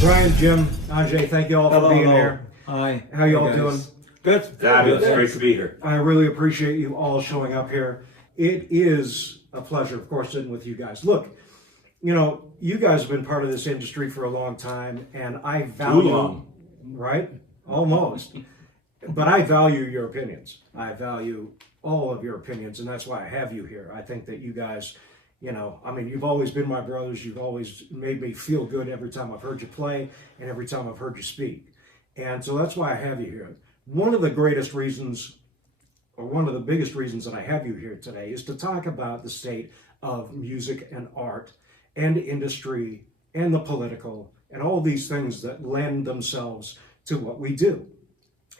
Brian, Jim, Ajay, thank you all for being here. Hi. How you all doing? Good. Fabulous. Great to be here. I really appreciate you all showing up here. It is a pleasure, of course, sitting with you guys. Look, you know, you guys have been part of this industry for a long time, and I value, Too long. right? Almost. But I value your opinions. I value all of your opinions, and that's why I have you here. I think that you guys, you know, I mean, you've always been my brothers. You've always made me feel good every time I've heard you play and every time I've heard you speak. And so that's why I have you here. One of the greatest reasons, or one of the biggest reasons that I have you here today is to talk about the state of music and art and industry and the political and all these things that lend themselves to what we do.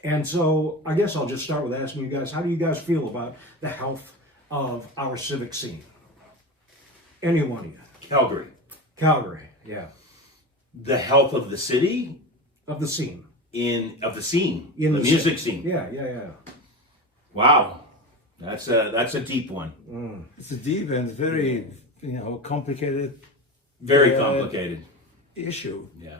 And so I guess I'll just start with asking you guys, how do you guys feel about the health of our civic scene? Any one of you? Calgary. Calgary, yeah. The health of the city, Of the scene. in In the the music city. scene. Yeah. Wow, that's a deep one. It's a deep and very, complicated Very complicated. issue. Yeah.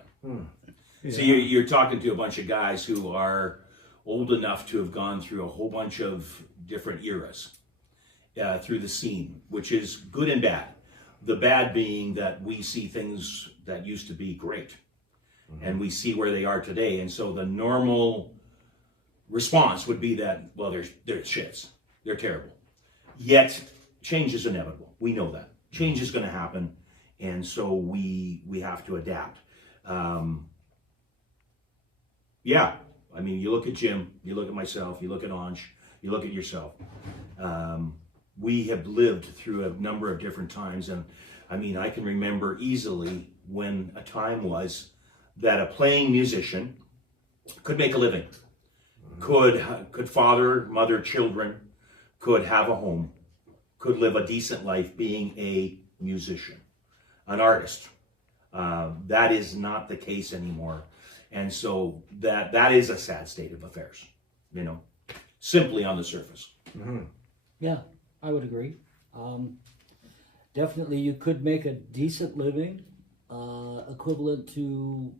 Yeah. So you're talking to a bunch of guys who are old enough to have gone through a whole bunch of different eras through the scene, which is good and bad. The bad being that we see things that used to be great, and we see where they are today. And so the normal response would be that, well, they're shits. They're terrible. Yet change is inevitable. We know that. Change is going to happen. And so we have to adapt. Yeah. I mean, you look at Jim, you look at myself, you look at Anj, you look at yourself. We have lived through a number of different times. And I mean, I can remember easily when a time was that a playing musician could make a living, could father, mother, children, could have a home, could live a decent life being a musician, an artist. That is not the case anymore. And so that is a sad state of affairs, simply on the surface. Mm-hmm. Yeah, I would agree. Definitely you could make a decent living, equivalent to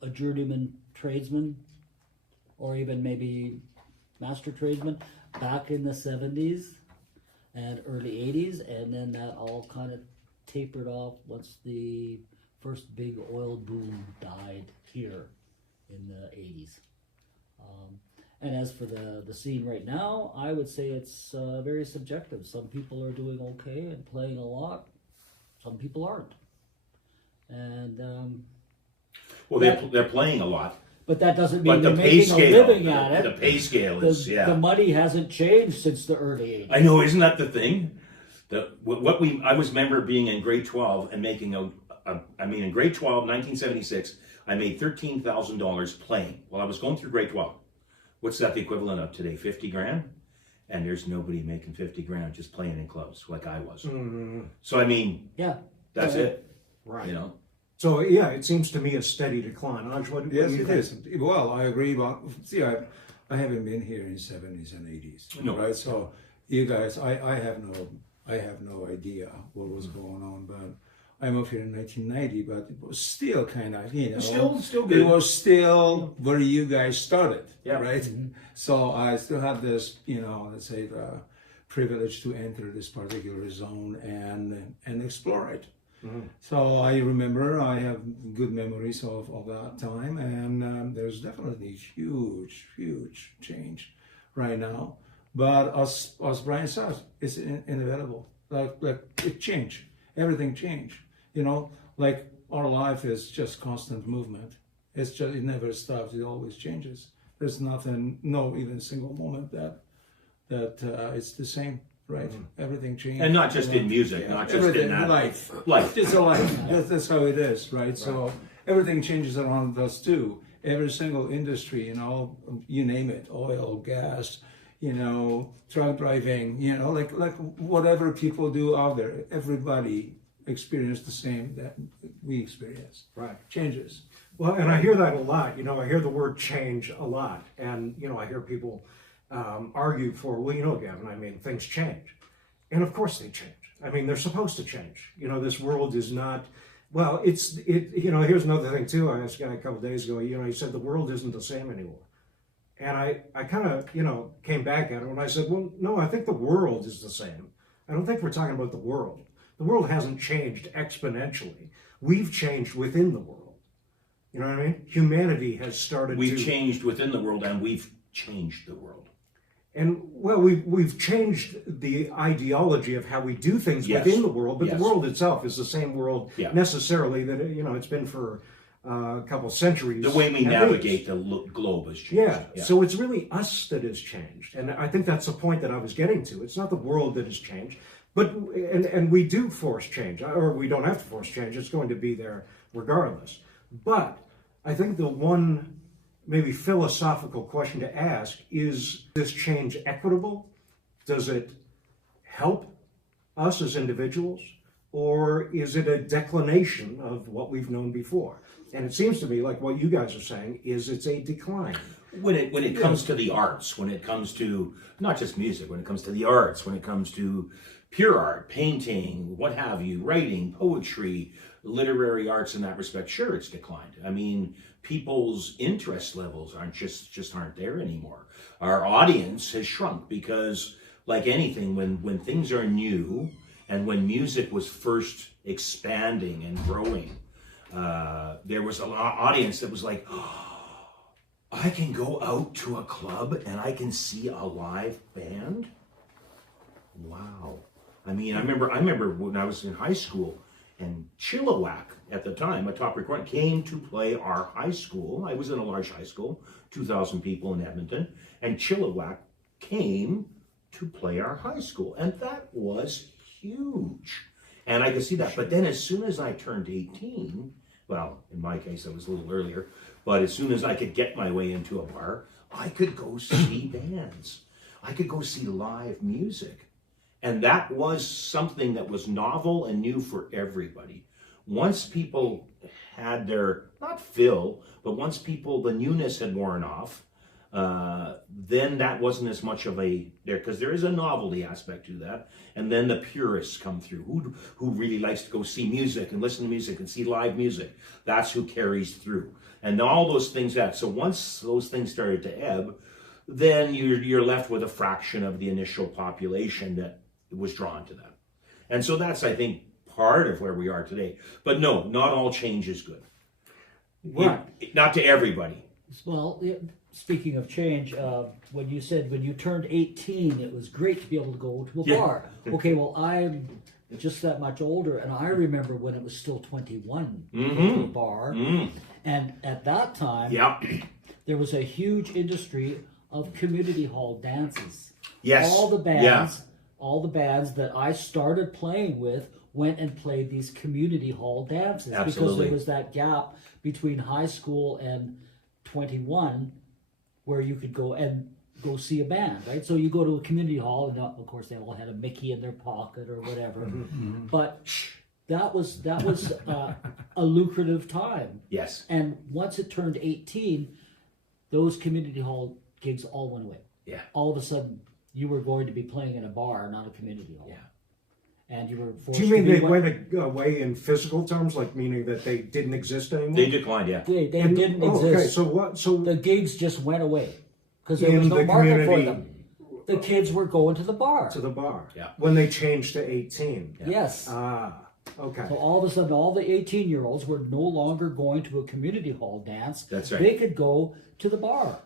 a journeyman tradesman, or even maybe master tradesman back in the 70s and early 80s, and then that all kind of tapered off once the first big oil boom died here in the 80s. And as for the scene right now, I would say it's very subjective. Some people are doing okay and playing a lot. Some people aren't. And Well, they're playing a lot. but that doesn't mean But they're the pay making a scale, living at it. the pay scale is, The money hasn't changed since the early 80s. I know, isn't that the thing? I was remember being in grade 12 and making in grade 12, 1976, I made $13,000 playing while I was going through grade 12. What's that the equivalent of today? 50 grand? And there's nobody making 50 grand just playing in clubs like I was. Mm-hmm. So, I mean, Yeah. that's it. Right. So, yeah, it seems to me a steady decline. Anj, what do Yes, you it think? is. Well, I agree. But see, I haven't been here in 70s and 80s, No. right? So you guys, I have no idea what was going on. But I moved here in 1990, but it was still kind of, Still good. It was still where you guys started, Yeah. right? Mm-hmm. So I still had this, let's say, the privilege to enter this particular zone and explore it. Mm-hmm. So I remember, I have good memories of that time, and there's definitely huge change right now. But as Brian says, it's inevitable. Like it changed, everything changed. Like our life is just constant movement. It never stops. It always changes. There's no even single moment that it's the same. Right, everything changed, And not just in music, not just everything, in that. life. It's a life. That's how it is, right? So everything changes around us too. Every single industry, you name it, oil, gas, drug driving, like whatever people do out there, everybody experience the same that we experience. Right. Changes. Well, and I hear that a lot. I hear the word change a lot. And, I hear people argue for, well, Gavin, I mean, things change. And of course they change. I mean, they're supposed to change. This world is not, well, here's another thing too. I asked a guy a couple days ago, he said the world isn't the same anymore. And I kind of, came back at him and I said, well, no, I think the world is the same. I don't think we're talking about the world. The world hasn't changed exponentially. We've changed within the world. You know what I mean? Humanity has started We've changed within the world, and we've changed the world. And, well, we've changed the ideology of how we do things within the world, but the world itself is the same world necessarily that, it's been for a couple centuries. The way we navigate the globe has changed. Yeah, so it's really us that has changed. And I think that's the point that I was getting to. It's not the world that has changed, but, and we do force change, or we don't have to force change. It's going to be there regardless. But I think the one maybe philosophical question to ask is this change equitable? Does it help us as individuals? Or is it a declination of what we've known before? And it seems to me like what you guys are saying is it's a decline. When it comes to the arts, when it comes to not just music, when it comes to the arts, when it comes to pure art, painting, what have you, writing, poetry, literary arts in that respect, sure, it's declined. I mean, people's interest levels just aren't there anymore. Our audience has shrunk because, like anything, when things are new and when music was first expanding and growing, there was an audience that was like, oh, I can go out to a club and I can see a live band? Wow. I mean, I remember when I was in high school, and Chilliwack at the time, a top recording, came to play our high school. I was in a large high school, 2,000 people in Edmonton, and Chilliwack came to play our high school, and that was huge. And I could see that. But then as soon as I turned 18, well, in my case, it was a little earlier, but as soon as I could get my way into a bar, I could go see bands. I could go see live music. And that was something that was novel and new for everybody. Once people had their, not fill, but once the newness had worn off, then that wasn't as much of a, because there is a novelty aspect to that. And then the purists come through, who really likes to go see music and listen to music and see live music. That's who carries through. And all those things so once those things started to ebb, then you're left with a fraction of the initial population that was drawn to that. And so that's, I think, part of where we are today. But no, not all change is good. Right. Not to everybody. Well, speaking of change, when you said when you turned 18, it was great to be able to go to a bar. Okay, well, I'm just that much older, and I remember when it was still 21 to go to a bar. And at that time, there was a huge industry of community hall dances. Yes. All the bands that I started playing with went and played these community hall dances. Absolutely. Because there was that gap between high school and 21 where you could go see a band, right? So you go to a community hall, and of course they all had a Mickey in their pocket or whatever. But that was a lucrative time. Yes. And once it turned 18, those community hall gigs all went away. Yeah. All of a sudden, you were going to be playing in a bar, not a community hall. Yeah. And you were forced Do you mean to be they went away in physical terms, like meaning that they didn't exist anymore? They declined, yeah. They didn't exist. Okay, so what? So the gigs just went away because there was no market for them. The kids were going to the bar. To the bar. Yeah. When they changed to 18. Yeah. Yes. Okay. So all of a sudden, all the 18-year-olds were no longer going to a community hall dance. That's right. They could go to the bar.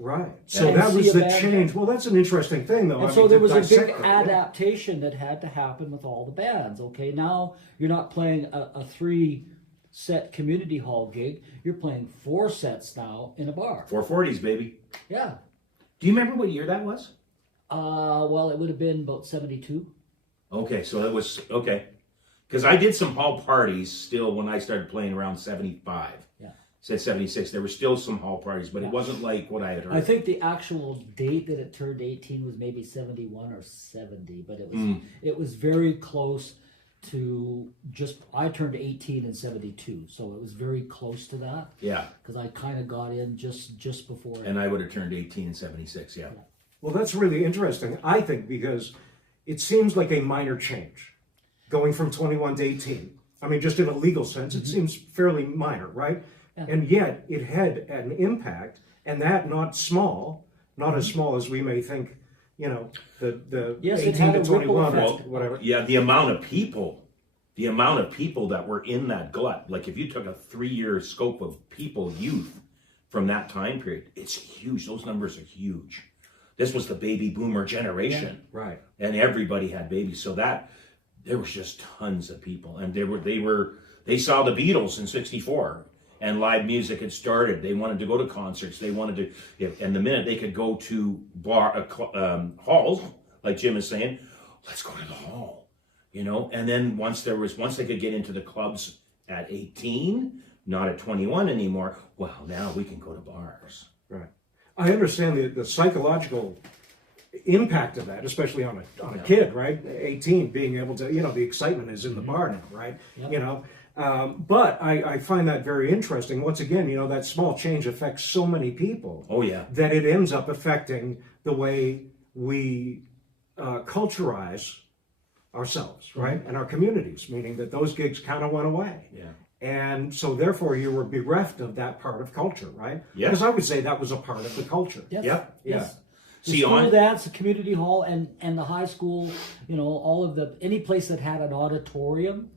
Right. So And that was see a the band. change. Well, that's an interesting thing, though. And I so mean, there to was a big dissect that, adaptation that had to happen with all the bands. Okay, now you're not playing a 3-set community hall gig. You're playing 4 sets now in a bar. 440s, baby. Yeah. Do you remember what year that was? Well, it would have been about 72. Okay, so it was, okay. Because I did some hall parties still when I started playing around 75. Yeah. said 76. There were still some hall parties, but it wasn't like what I had heard. I think the actual date that it turned 18 was maybe 71 or 70, but it was very close to I turned 18 in 72, so it was very close to that. Yeah. Because I kind of got in just before. And I would have turned 18 in 76, yeah. Well, that's really interesting, I think, because it seems like a minor change, going from 21 to 18. I mean, just in a legal sense, it seems fairly minor, right? Yeah. And yet, it had an impact, and that not small, not as small as we may think, you know, the Yes, 18 to 21 or whatever. Yeah, the amount of people that were in that glut, like if you took a 3-year scope of people, youth, from that time period, it's huge. Those numbers are huge. This was the baby boomer generation. Yeah, right. And everybody had babies. So that, there was just tons of people. And they saw the Beatles in 64. And live music had started. They wanted to go to concerts. They wanted to, and the minute they could go to halls, like Jim is saying, let's go to the hall, you know. And then once they could get into the clubs at 18, not at 21 anymore. Well, now we can go to bars. Right. I understand the psychological impact of that, especially on a kid, right? 18, being able to, you know, the excitement is in the bar now, right? Yep. You know. But I find that very interesting. Once again, you know, that small change affects so many people. Oh, yeah. That it ends up affecting the way we culturize ourselves, right? And our communities, meaning that those gigs kind of went away. Yeah. And so therefore you were bereft of that part of culture, right? Yes. Because I would say that was a part of the culture. Yes. Yep. Yes. Yeah. The school dance, the community hall, and the high school, you know, all of any place that had an auditorium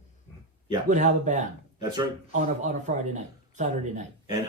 would have a band. That's right. On a Friday night, Saturday night. And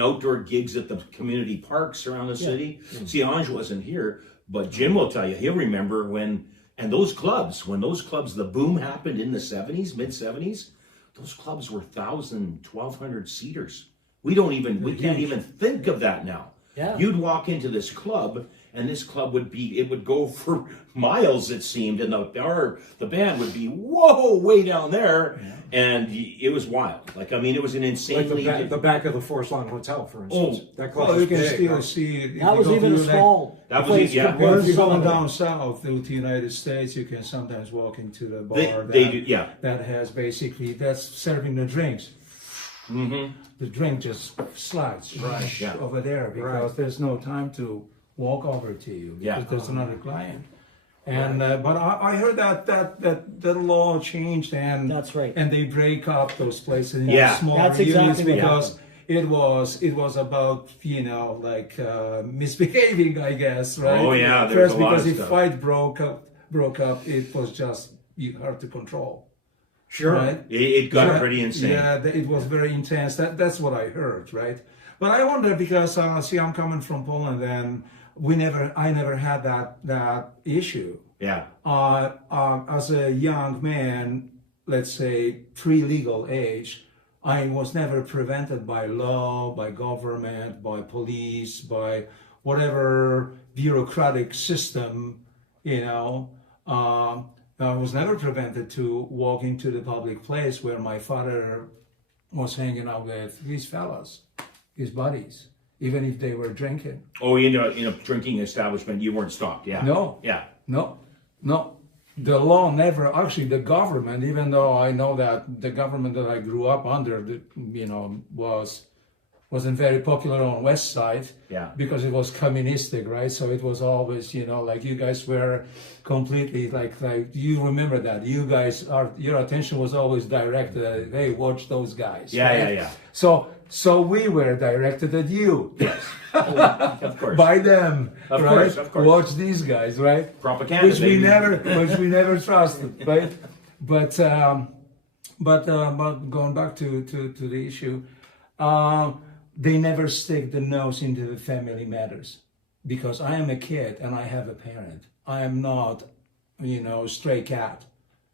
outdoor gigs at the community parks around the city. See, Ange wasn't here, but Jim will tell you, he'll remember when those clubs, the boom happened in the 70s, mid 70s, those clubs were 1,000, 1,200 seaters. We can't even think of that now. Yeah. You'd walk into this club, and this club would go for miles, it seemed, and the band would be way down there, and it was wild. Like, I mean, it was an insanely... Like the back of the Forest Lawn Hotel, for instance. That club you can big, still right? see... That was even a small... That was, yeah. Well, if you're going down south to the United States, you can sometimes walk into the bar that has basically, that's serving the drinks. Mm-hmm. The drink just slides over there because there's no time to walk over to you because there's another client. And but I heard that law changed and that's right. And they break up those places in smaller units exactly because it was about, you know, like misbehaving, I guess, right? Oh yeah, first because if fight broke up, it was just hard to control. Sure. Right? It got pretty insane. Yeah, it was very intense. That's what I heard, right? But I wonder because see, I'm coming from Poland, and I never had that issue. Yeah. As a young man, let's say pre-legal age, I was never prevented by law, by government, by police, by whatever bureaucratic system, you know. I was never prevented to walk into the public place where my father was hanging out with his fellas, his buddies, even if they were drinking. Oh, in a drinking establishment, you weren't stopped, yeah. No. Yeah. No. The law never, actually the government, even though I know that the government that I grew up under, you know, wasn't very popular on West Side because it was communistic, right? So it was always, you know, like you guys were completely like you remember that you guys your attention was always directed at, hey, watch those guys. Yeah. So we were directed at you. Yes. Of course. By them. Of right? course. Watch these guys, right? Propaganda. Which we never trusted, right? But going back to the issue, they never stick the nose into the family matters because I am a kid and I have a parent. I am not, you know, stray cat.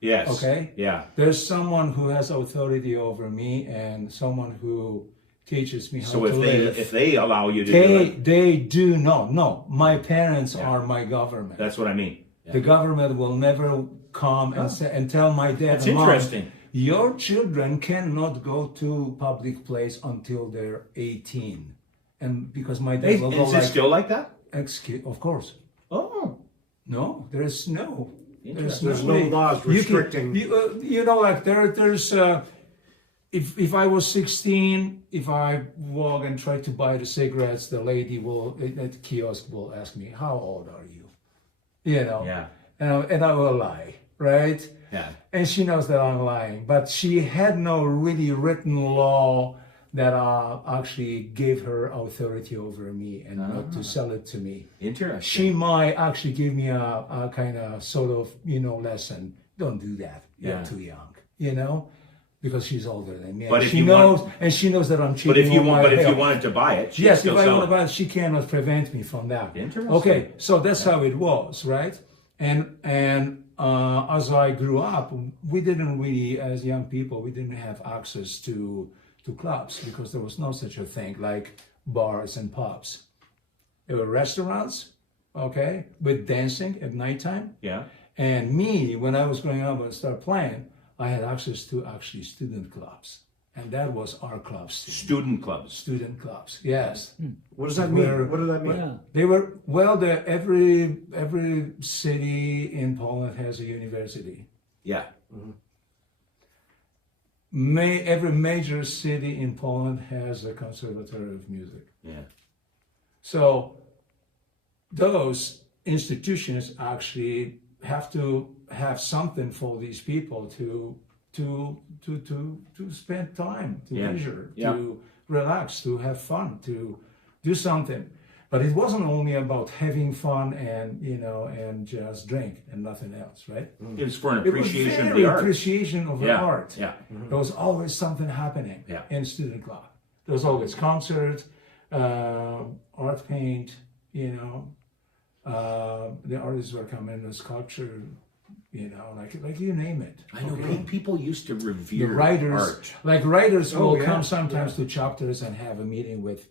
Yes. Okay? Yeah. There's someone who has authority over me and someone who teaches me how to live. So if they allow you to do it. They do not. No, my parents are my government. That's what I mean. The government will never come and tell my dad That's and mom, interesting. your children cannot go to public place until they're 18. And because my dad will go Is it still like that? of course. Oh, No, there's no. Interesting. There's no way. laws You can- restricting. you know, like there's. If I was 16, if I walk and try to buy the cigarettes, the lady at the kiosk will ask me, "How old are you?" You know. Yeah. And I will lie, right? Yeah. And she knows that I'm lying, but she had no really written law that actually gave her authority over me and not to sell it to me. Interesting. She might actually give me a kind of sort of, lesson. Don't do that. You're Yeah. too young, because she's older than me. But And if she you knows, want- and she knows that I'm cheating. But if you on want, my but if you health. wanted to buy it, she'd Yes, if still I sell want it. to buy it, she cannot prevent me from that. Interesting. Okay, so that's how it was, right? And as I grew up, we didn't really, as young people, we didn't have access to clubs because there was no such a thing like bars and pubs. There were restaurants, okay, with dancing at nighttime. Yeah. And me, when I was growing up and started playing, I had access to actually student clubs. And that was our clubs. Student clubs. Student clubs, yes. What does that mean? Where- What does that mean? Yeah. They were, every city in Poland has a university. Yeah. Every major city in Poland has a conservatory of music. Yeah. So those institutions actually have to have something for these people to spend time, to Yeah. leisure, Yeah. to relax, to have fun, to do something. But it wasn't only about having fun and just drink and nothing else, right? It was for an It was appreciation of very the art. appreciation of the Yeah. art. Yeah. There was always something happening Yeah. in student club. There was always concert, art paint, the artists were coming, the sculpture, like you name it. I know okay? people used to The revere writers, art. writers Oh, will yeah, come sometimes to chapters and have a meeting with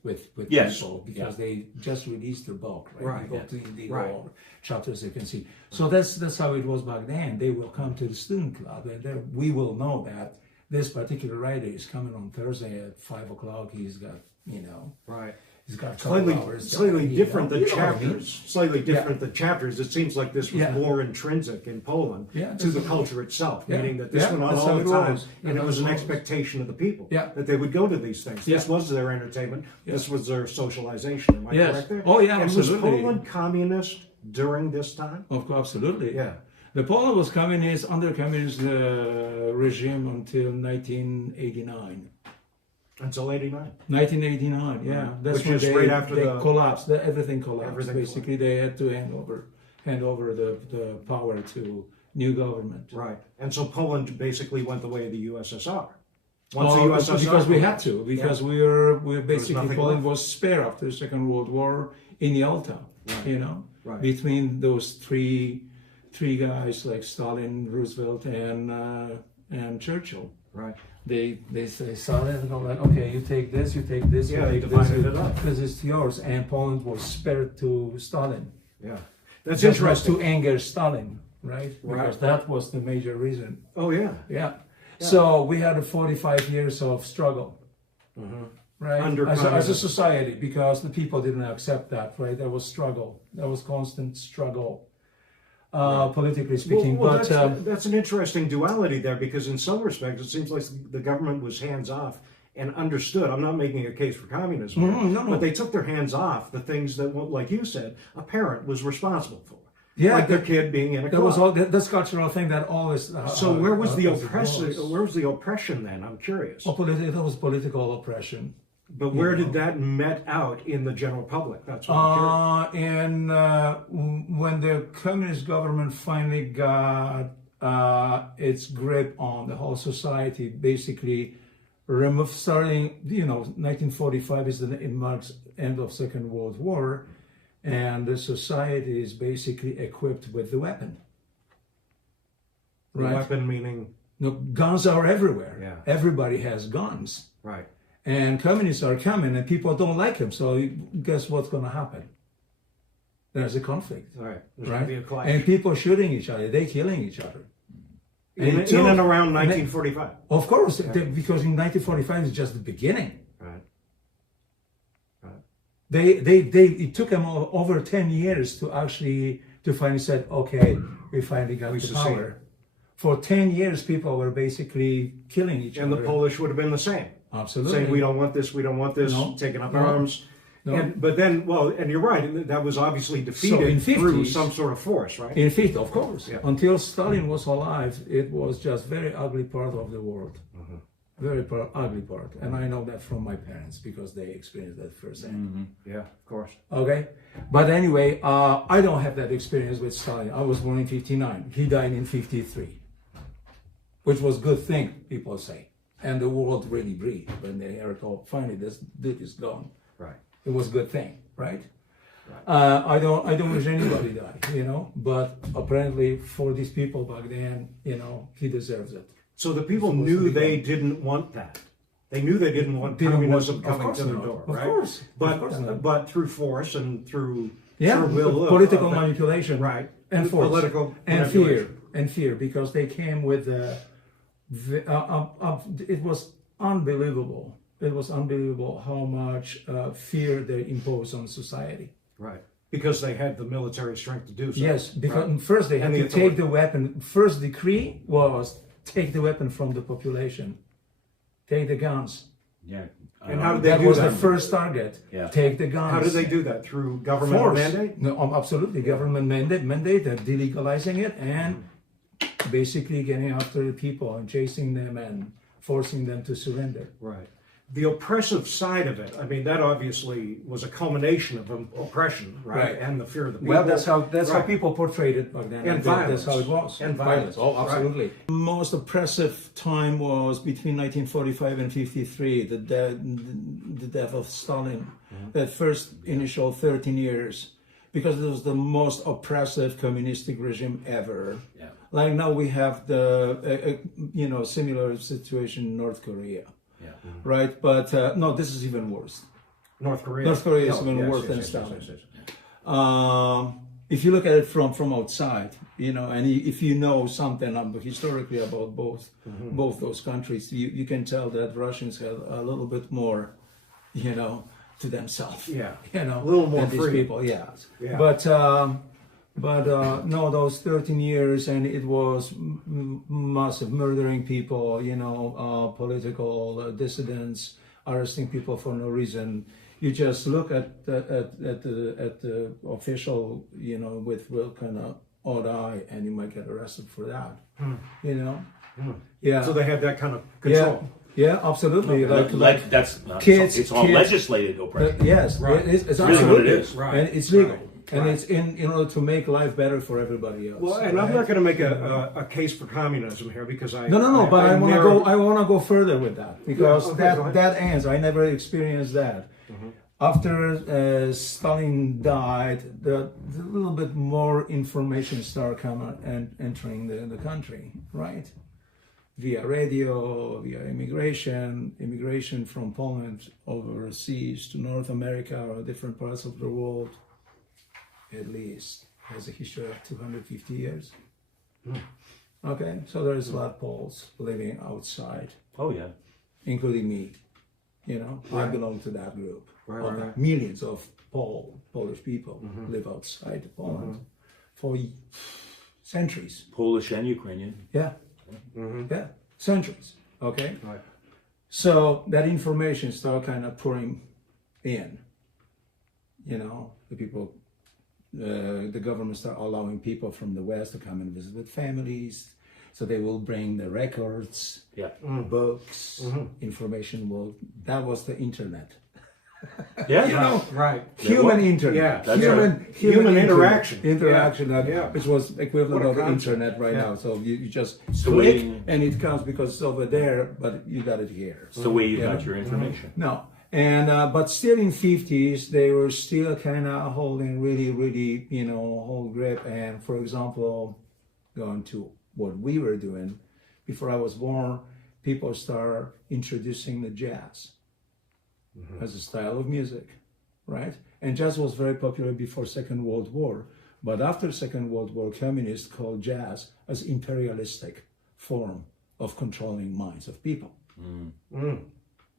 Yes, people because they just released their book, right? Right, They go yeah. to the Right. chapters they can see. So that's how it was back then. They will come to the student club and we will know that this particular writer is coming on Thursday at 5:00. He's got, Right. he's got a couple hours. Slightly different than You know what I mean? chapters. Slightly different than chapters. It seems like this was Yeah. more intrinsic in Poland Yeah, to the that's- culture itself, Yeah. meaning that this Yeah, went on that's all how the it time, was. and it That's was an how it was. expectation of the people Yeah. that they would go to these things. This Yeah. was their entertainment. Yeah. This was their socialization. Am I Yes. correct there? Oh, yeah, And absolutely. was Poland communist during this time? Of course, absolutely. Yeah. The Poland was communist under communist regime until 1989. Until '89. 1989, yeah, that's Which when is they, right after they the- collapsed. Everything collapsed. Everything Basically, they had to hand over the power to new government. Right. And so Poland basically went the way of the USSR. Once Oh, the USSR because we had to, because we're basically nothing Poland left. was spared after the Second World War in Yalta. Right. Between those three guys like Stalin, Roosevelt, and Churchill. Right. They saw it and go like, okay, you take this, you take this, Yeah, you they take divided this, it up. this is yours. And Poland was spared to Stalin. Yeah. That's Just was interesting. to anger Stalin, right? Right. Because that was the major reason. Oh yeah. Yeah. So we had a 45 years of struggle, right? Under As a communism. society, because the people didn't accept that, right? There was struggle. There was constant struggle, politically speaking. Well, but that's an interesting duality there because in some respects it seems like the government was hands off and understood. I'm not making a case for communism, here, no. but they took their hands off the things that, like you said, a parent was responsible for. Yeah, like their kid being in a there club. was all this cultural thing that always. So where was the as it oppression? was. Where was the oppression then? I'm curious. Well, that was political oppression. But where did that met out in the general public? That's what I'm curious. And when the communist government finally got its grip on the whole society, basically starting, 1945 it marks end of Second World War, and the society is basically equipped with the weapon. The Right? weapon meaning No, guns are everywhere. Yeah. Everybody has guns. right. And communists are coming and people don't like them. So guess what's going to happen? There's a conflict, All right. There's right? gonna be a clash. And people shooting each other, they killing each other. In and around 1945. Of course, because in 1945 is just the beginning. Right. It took them over 10 years to finally said, okay, we finally got the power. For 10 years, people were basically killing each other. And the Polish would have been the same. Absolutely. Saying, we don't want this, taking up arms. No. But then, and you're right, that was obviously defeated through some sort of force, right? In 50s, of course. Yeah. Until Stalin was alive, it was just very ugly part of the world. Very ugly part. And I know that from my parents because they experienced that firsthand. Yeah, of course. Okay? But anyway, I don't have that experience with Stalin. I was born in 59. He died in 53. Which was a good thing, people say. And the world really breathed when they heard, oh, finally this dude is gone. Right. It was a good thing, right? I don't wish anybody die, but apparently for these people back then, he deserves it. So the people knew they didn't want that. They knew they didn't want communism coming to their door, right? Of course. But through force and through will, political manipulation, right? And force, political and fear, because they came with it was unbelievable. It was unbelievable how much fear they imposed on society. Right. Because they had the military strength to do so. Yes, because first they had to take the weapon. First decree was take the weapon from the population. Take the guns. Yeah. And how did they That do was that? the first target. Yeah. Take the guns. How did they do that? Through government Force. mandate? No, absolutely. Government mandate, and delegalizing it, and basically getting after the people and chasing them and forcing them to surrender. Right. The oppressive side of it, I mean, that obviously was a culmination of oppression, right? And the fear of the people. Well, that's how people portrayed it back then. And violence. That's how it was. And violence. Oh, absolutely. Right. Most oppressive time was between 1945 and 53, the death of Stalin. That first initial 13 years, because it was the most oppressive communistic regime ever. Yeah. Like now we have the similar situation in North Korea. Yeah. Right, but no, this is even worse. North Korea is even worse than Stalin. If you look at it from outside, and if you know something historically about both those countries, you can tell that Russians had a little bit more, to themselves. Yeah. A little more than these free. people. Yeah. But no, those 13 years, and it was massive murdering people, political dissidents, arresting people for no reason. You just look at the official, with real kind of odd eye, and you might get arrested for that. Yeah. So they had that kind of control. Yeah, absolutely. Like that's kids. It's all legislated oppression. Yes, right. It's really absolutely what it is. Right. And it's legal. Right. And it's in order to make life better for everybody else. Well, and I'm not going to make a case for communism here because I want to go further with that because okay, that ends. I never experienced that. After Stalin died, the little bit more information started coming and entering the country, right? Via radio, via immigration from Poland overseas to North America or different parts of the world. At least has a history of 250 years. Okay, so there's a lot of Poles living outside. Oh yeah, including me. I belong to that group. Right. Millions of Polish people live outside Poland for centuries. Polish and Ukrainian. Yeah, yeah, centuries. Okay, Right. So that information started kind of pouring in. The people. The government start allowing people from the West to come and visit with families, so they will bring the records, books, information. That was the internet. Yeah, Right. Human internet. Yeah. Human interaction. Which was equivalent of internet right now. So you just click and it comes because it's over there, but you got it here. It's the way you got your information. No. And but still in 50s, they were still kind of holding really, whole grip. And for example, going to what we were doing, before I was born, people started introducing the jazz as a style of music, right? And jazz was very popular before Second World War. But after Second World War, communists called jazz as imperialistic, form of controlling minds of people. Mm.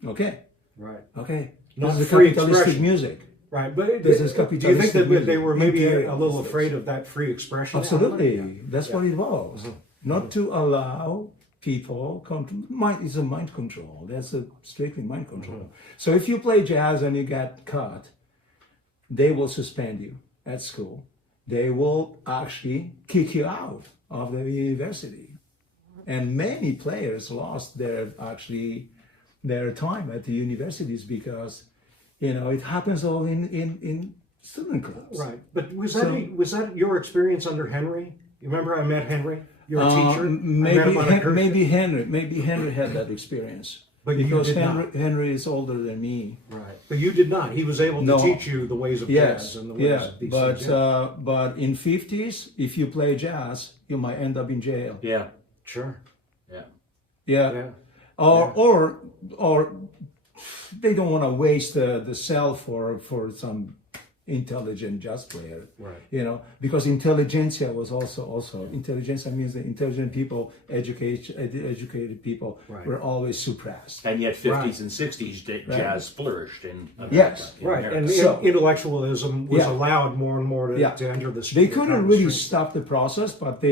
Okay. Right. Okay. Not This is free capitalistic expression. music. Right, but This is do you think capitalistic that they were maybe music. a little afraid of that free expression? Absolutely, element? that's what it was. Not to allow people mind is a mind control. That's a strictly mind control. So if you play jazz and you get caught, they will suspend you at school. They will actually kick you out of the university. And many players lost their time at the universities because it happens all in student clubs. Right, but was that your experience under Henry? You remember I met Henry, your teacher. Maybe Henry had that experience. But you because did not. Henry is older than me. Right, but you did not. He was able to No. teach you the ways of jazz and the ways of these but things. Yeah. but in 50s, if you play jazz, you might end up in jail. Yeah. Sure. Yeah. Yeah. Or they don't want to waste the cell for some intelligent jazz player, Right. because intelligentsia was also intelligentsia means the intelligent people, educated people Right. were always suppressed. And yet 50s and 60s jazz flourished in America. Yes. in Right, America. and So- intellectual was Yeah. allowed more and more to enter the street. They couldn't really stop the process, but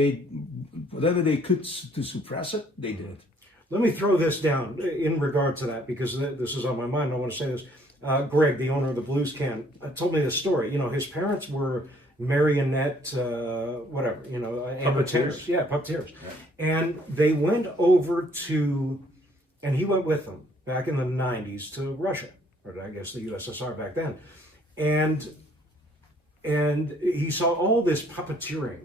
whatever they could to suppress it, they did. Let me throw this down in regard to that because this is on my mind. I want to say this. Greg, the owner of the Blues Can, told me this story. His parents were marionette, Puppeteers. Yeah, puppeteers. And they went over and he went with them back in the 90s to Russia, or I guess the USSR back then. And he saw all this puppeteering,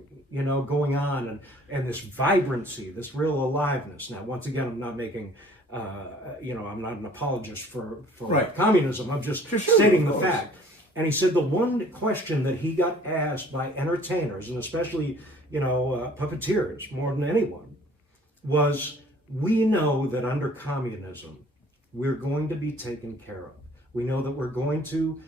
going on and this vibrancy, this real aliveness. Now, once again, I'm not making, I'm not an apologist for Right. communism. I'm just Sure, stating of the course. fact. And he said the one question that he got asked by entertainers, and especially, puppeteers more than anyone, was, we know that under communism, we're going to be taken care of. We know that we're going to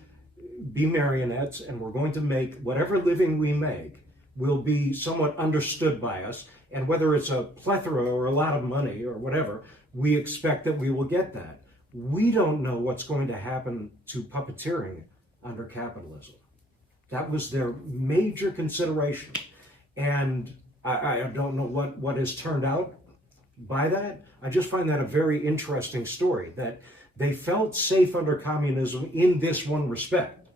be marionettes and we're going to make whatever living we make will be somewhat understood by us. And whether it's a plethora or a lot of money or whatever, we expect that we will get that. We don't know what's going to happen to puppeteering under capitalism. That was their major consideration. And I don't know what has turned out by that. I just find that a very interesting story, that they felt safe under communism in this one respect.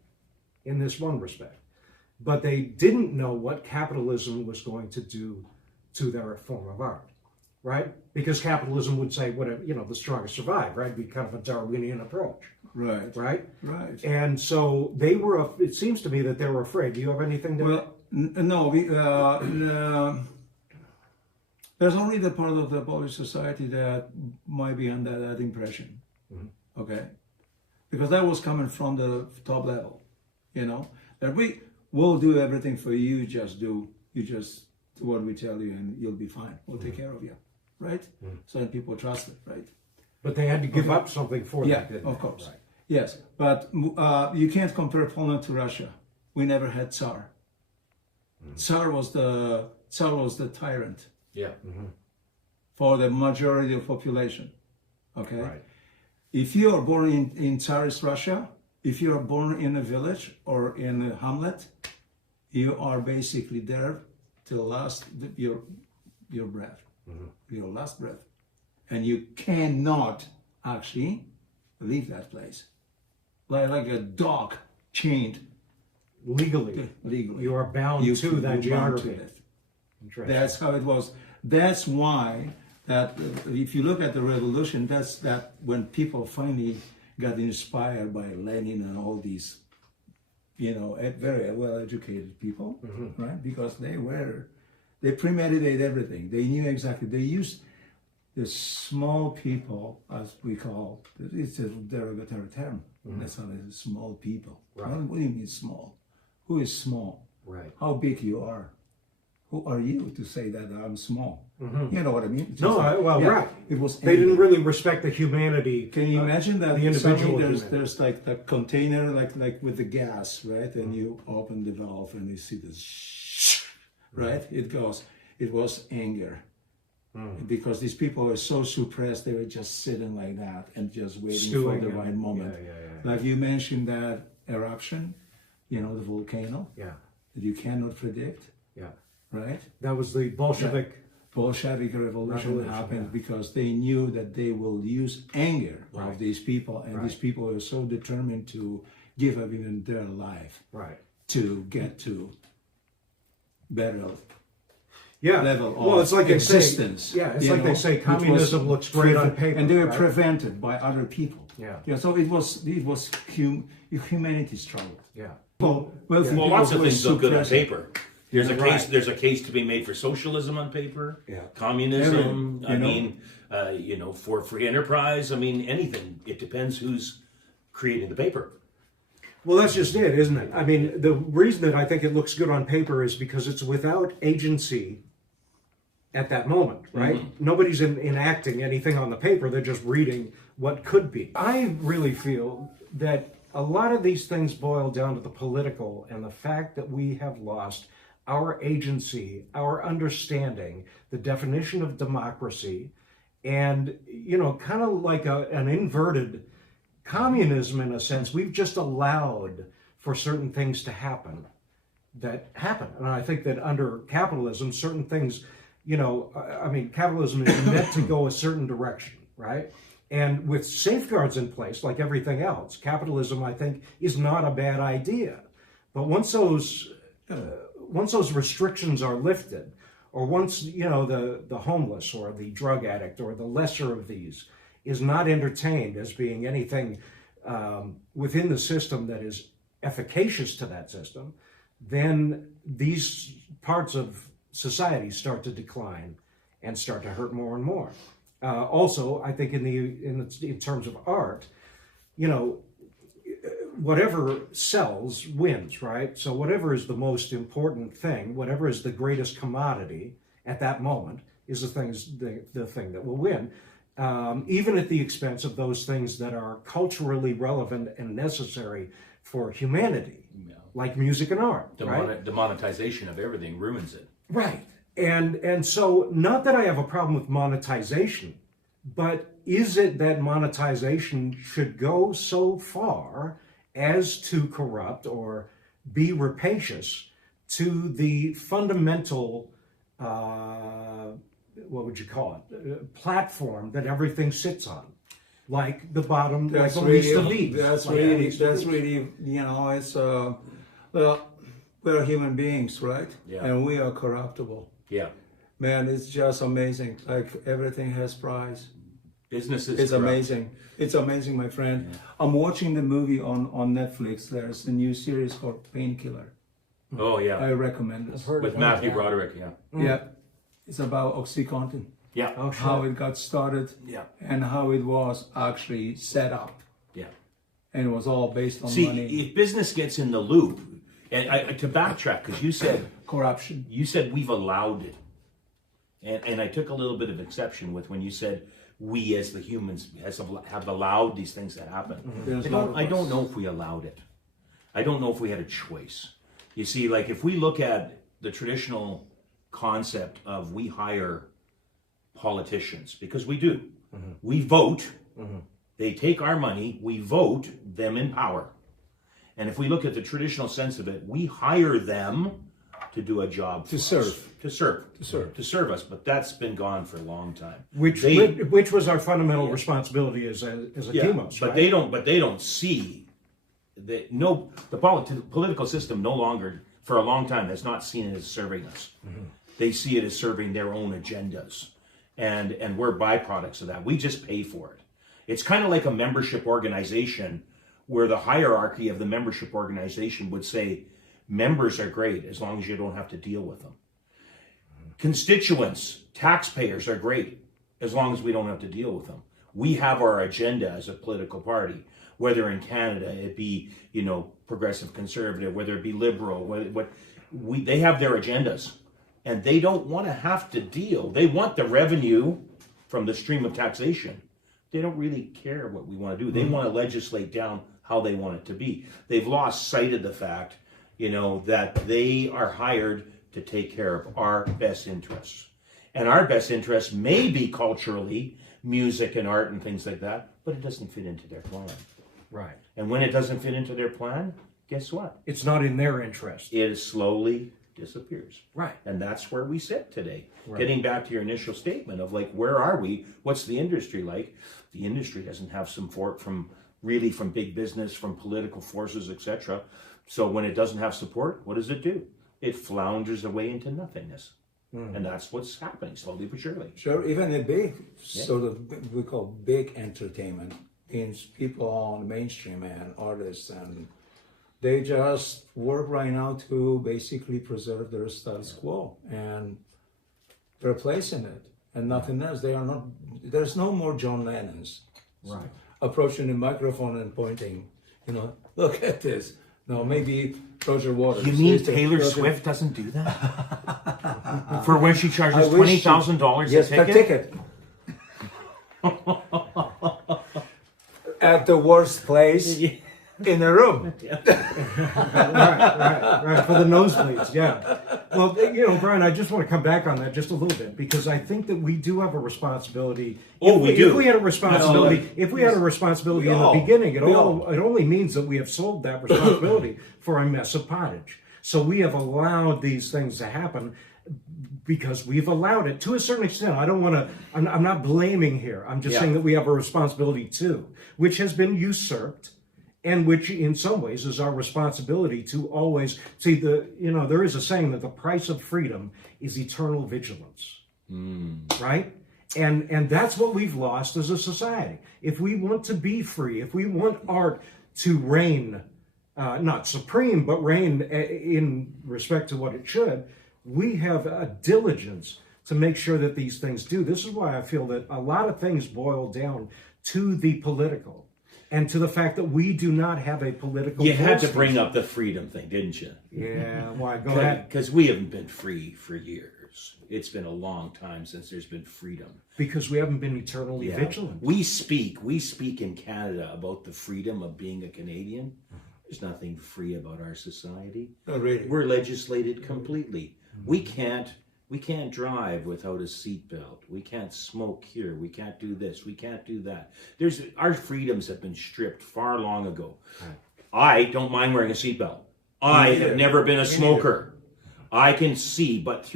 But they didn't know what capitalism was going to do to their form of art, right? Because capitalism would say, whatever, the strongest survive, right? It'd be kind of a Darwinian approach, Right. right? Right. And so they were, it seems to me that they were afraid. Do you have anything to... Well, no. There's only the part of the Polish society that might be under that impression. Mm-hmm. Okay? Because that was coming from the top level, that we will do everything for you, you just do what we tell you and you'll be fine. We'll take care of you, right? So then people trust it, right? But they had to give up something for that, didn't of they? course. Right. Yes, but you can't compare Poland to Russia. We never had Tsar. Tsar was the tyrant Yeah. for the majority of population. Okay. Right. If you are born in Tsarist Russia, if you are born in a village or in a hamlet, you are basically there till your breath, your last breath, and you cannot actually leave that place, like a dog chained Legally. You are bound to that geography. Interesting. That's how it was. That's why that if you look at the revolution, that's that when people finally got inspired by Lenin and all these, very well-educated people, right? Because they premeditated everything. They knew exactly. They used the small people, as we call, it's a derogatory term. That's how it is, small people. Right. What do you mean small? Who is small? Right. How big you are? Who are you to say that I'm small? You know what I mean? It's No, just right. It was. They didn't really respect the humanity. Can you imagine that the individual suddenly humanity. there's like the container like with the gas, right? And you open the valve and you see this, right? It goes. It was anger. because these people were so suppressed, they were just sitting like that and just waiting Stewing for the in right it. moment. Yeah. Like you mentioned that eruption, the volcano Yeah. that you cannot predict, Yeah. right? That was the Bolshevik. Bolshevik revolution happened because they knew that they will use anger of these people, and these people are so determined to give up even their life Right. to get to better Yeah. level Well, of it's like existence. They say, it's you like know, they say which communism looks great on paper. and they were right? prevented by other people. Yeah. So it was humanity struggled. Yeah. Well, Well, lots of things look good on suppressing. paper. There's a Right. case. There's a case to be made for socialism on paper. Yeah. Communism. Everything, For free enterprise. I mean, anything. It depends who's creating the paper. Well, that's just it, isn't it? I mean, the reason that I think it looks good on paper is because it's without agency at that moment, right? Nobody's enacting anything on the paper. They're just reading what could be. I really feel that a lot of these things boil down to the political and the fact that we have lost our agency, our understanding, the definition of democracy, and, kind of like an inverted communism in a sense. We've just allowed for certain things to happen that happen. And I think that under capitalism, certain things, capitalism is meant to go a certain direction, right? And with safeguards in place, like everything else, capitalism, I think, is not a bad idea. But once those restrictions are lifted, or once, the homeless or the drug addict or the lesser of these is not entertained as being anything within the system that is efficacious to that system, then these parts of society start to decline and start to hurt more and more. Also, I think in terms of art, whatever sells wins, right? So whatever is the most important thing, whatever is the greatest commodity at that moment, is the thing that will win. Even at the expense of those things that are culturally relevant and necessary for humanity, like music and art. Right? The monetization of everything ruins it. Right. And so, not that I have a problem with monetization, but is it that monetization should go so far as to corrupt or be rapacious to the fundamental what would you call it, platform that everything sits on, like the bottom, That's like the really, least of these. that's like really, least of that's these. really, it's well, we're human beings, right? Yeah. And we are corruptible. Yeah. Man, it's just amazing. Like everything has price. Business is It's corrupt. amazing. It's amazing, my friend. Yeah. I'm watching the movie on Netflix. There's a new series called Painkiller. Oh yeah. I recommend I've it. heard With of Matthew that. Broderick. Yeah. Yeah. It's about OxyContin. Yeah. Oh, shit. How it got started Yeah. and how it was actually set up. Yeah. And it was all based on See, money. if business gets in the loop, and to backtrack, because you said Corruption. we've allowed it, and I took a little bit of exception with when you said we as the humans have allowed these things to happen. There's I a lot of I don't us. know if we allowed it. I don't know if we had a choice. You see, like if we look at the traditional concept of we hire politicians, because we do, we vote, they take our money, we vote them in power. And if we look at the traditional sense of it, we hire them to do a job To for serve. us. To serve us, but that's been gone for a long time. Which was our fundamental responsibility as a demos, but right? they don't see that the political system no longer for a long time has not seen it as serving us. They see it as serving their own agendas, and we're byproducts of that. We just pay for it. It's kind of like a membership organization where the hierarchy of the membership organization would say members are great as long as you don't have to deal with them. Constituents, taxpayers are great as long as we don't have to deal with them. We have our agenda as a political party, whether in Canada it be, progressive conservative, whether it be liberal, they have their agendas, and they don't want to have to deal. They want the revenue from the stream of taxation. They don't really care what we want to do. They want to legislate down how they want it to be. They've lost sight of the fact, that they are hired to take care of our best interests. And our best interest may be culturally, music and art and things like that, but it doesn't fit into their plan. Right. And when it doesn't fit into their plan, guess what? It's not in their interest. It slowly disappears. Right. And that's where we sit today. Right. Getting back to your initial statement of like, where are we? What's the industry like? The industry doesn't have support from big business, from political forces, etc. So when it doesn't have support, what does it do? It flounders away into nothingness. And that's what's happening slowly but surely. Sure, even a big sort of we call big entertainment means people on mainstream and artists, and they just work right now to basically preserve their status quo and replacing it and nothing else. They are not. There's no more John Lennons Right. approaching the microphone and pointing. Look at this. No, maybe Roger Waters. You mean Taylor Swift doesn't do that? For when she charges $20,000 yes, a per ticket? At the worst place in the room. right. For the nosebleeds, yeah. Well, Brian, I just want to come back on that just a little bit because I think that we do have a responsibility. We do. If we had a responsibility, in the beginning, it only means that we have sold that responsibility for a mess of pottage. So we have allowed these things to happen because we've allowed it to a certain extent. I don't want to. I'm not blaming here. I'm just saying that we have a responsibility too, which has been usurped. And which, in some ways, is our responsibility to always see there is a saying that the price of freedom is eternal vigilance, right? And that's what we've lost as a society. If we want to be free, if we want art to reign, not supreme, but reign in respect to what it should, we have a diligence to make sure that these things do. This is why I feel that a lot of things boil down to the political. And to the fact that we do not have a political. You had to bring up the freedom thing, didn't you? Yeah, why? Go ahead. Because we haven't been free for years. It's been a long time since there's been freedom. Because we haven't been eternally vigilant. We speak in Canada about the freedom of being a Canadian. There's nothing free about our society. Not really. We're legislated completely. We can't drive without a seatbelt. We can't smoke here. We can't do this. We can't do that. Our freedoms have been stripped far long ago. Right. I don't mind wearing a seatbelt. I have never been a smoker. I can see, but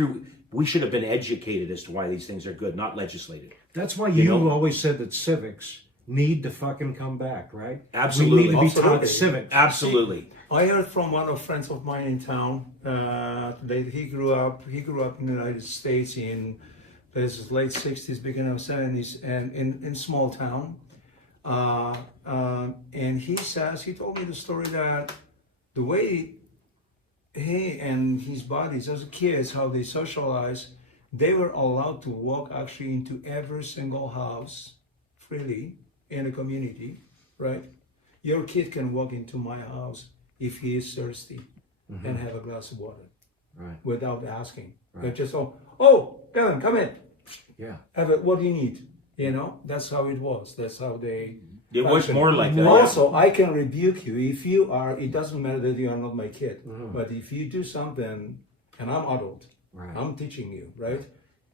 we should have been educated as to why these things are good, not legislated. That's why you always said that civics need to fucking come back, right? Absolutely. We need to be taught civics. Absolutely. I heard from one of friends of mine in town that he grew up in the United States in the late 60s, beginning of 70s, and in small town. And he told me the story that the way he and his buddies as kids, how they socialized, they were allowed to walk actually into every single house freely in the community, right? Your kid can walk into my house if he is thirsty and have a glass of water, right? Without asking. Right. They're just oh, Kevin, come in. Yeah. Have it. What do you need? That's how it was. That's how they. It was more like that. Also, I can rebuke you if you are. It doesn't matter that you are not my kid, but if you do something, and I'm adult, right. I'm teaching you, right?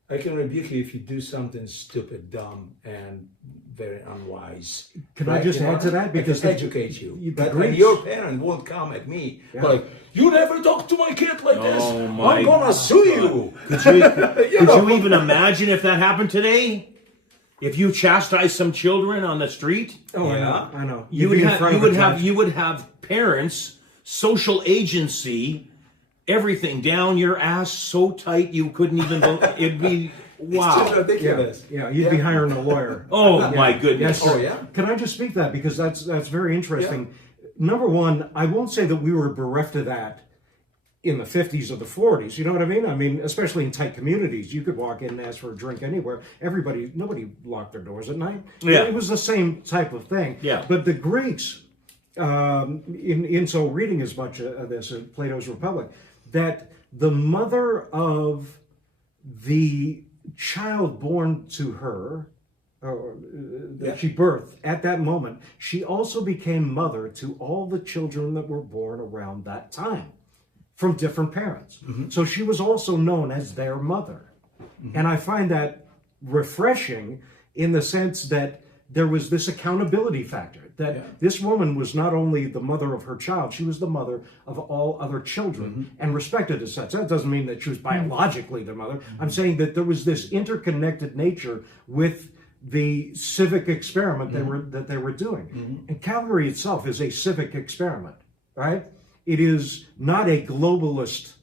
I can rebuke you if you do something stupid, dumb, and very unwise. Can I just add to that? Because educate you. And your parent won't come at me like, you never talk to my kid like this. I'm gonna sue you. Could you even imagine if that happened today? If you chastise some children on the street? Oh yeah, I know. You would have parents, social agency, everything down your ass so tight you couldn't even it'd be wow. It's just ridiculous. Yeah, you'd be hiring a lawyer. Oh my goodness. Yes, Can I just speak to that because that's very interesting. Number one, I won't say that we were bereft of that in the 50s or the 40s. You know what I mean? I mean, especially in tight communities, you could walk in and ask for a drink anywhere. Nobody locked their doors at night. Yeah. It was the same type of thing. Yeah. But the Greeks, so reading as much of this in Plato's Republic, that the mother of the child born to her, that she birthed at that moment, she also became mother to all the children that were born around that time from different parents. So she was also known as their mother. And I find that refreshing in the sense that there was this accountability factor, that this woman was not only the mother of her child, she was the mother of all other children and respected as such. That doesn't mean that she was biologically their mother. I'm saying that there was this interconnected nature with the civic experiment that they were doing. And Calgary itself is a civic experiment, right? It is not a globalist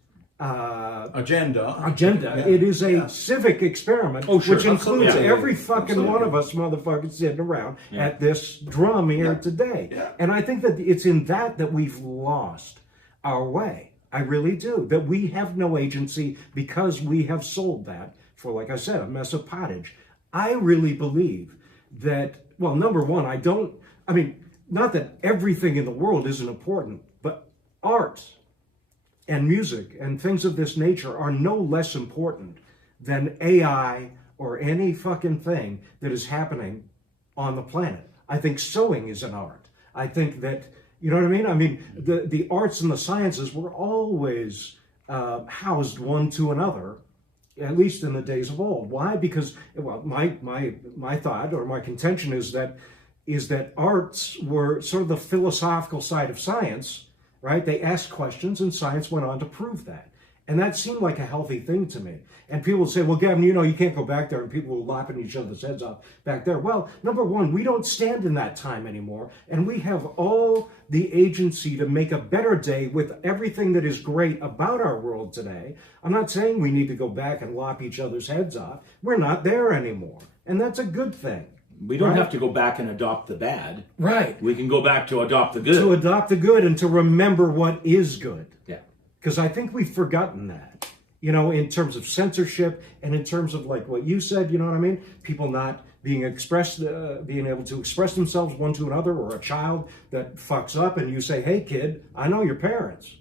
agenda. Yeah. It is a civic experiment, which includes Absolutely. every fucking one of us motherfuckers sitting around at this drum here today. Yeah. And I think that it's in that we've lost our way. I really do. That we have no agency because we have sold that for, like I said, a mess of pottage. I really believe that, well, number one, not that everything in the world isn't important, but art and music and things of this nature are no less important than AI or any fucking thing that is happening on the planet. I think sewing is an art. I think that, you know what I mean? I mean, the arts and the sciences were always housed one to another, at least in the days of old. Why? Because, well, my thought or my contention is that arts were sort of the philosophical side of science, right? They asked questions and science went on to prove that. And that seemed like a healthy thing to me. And people would say, well, Gavin, you can't go back there, and people were lopping each other's heads off back there. Well, number one, we don't stand in that time anymore. And we have all the agency to make a better day with everything that is great about our world today. I'm not saying we need to go back and lop each other's heads off. We're not there anymore. And that's a good thing. We don't have to go back and adopt the bad. Right. We can go back to adopt the good. To adopt the good and to remember what is good. Yeah. Because I think we've forgotten that, in terms of censorship and in terms of like what you said, you know what I mean? People not being able to express themselves one to another, or a child that fucks up and you say, hey kid, I know your parents.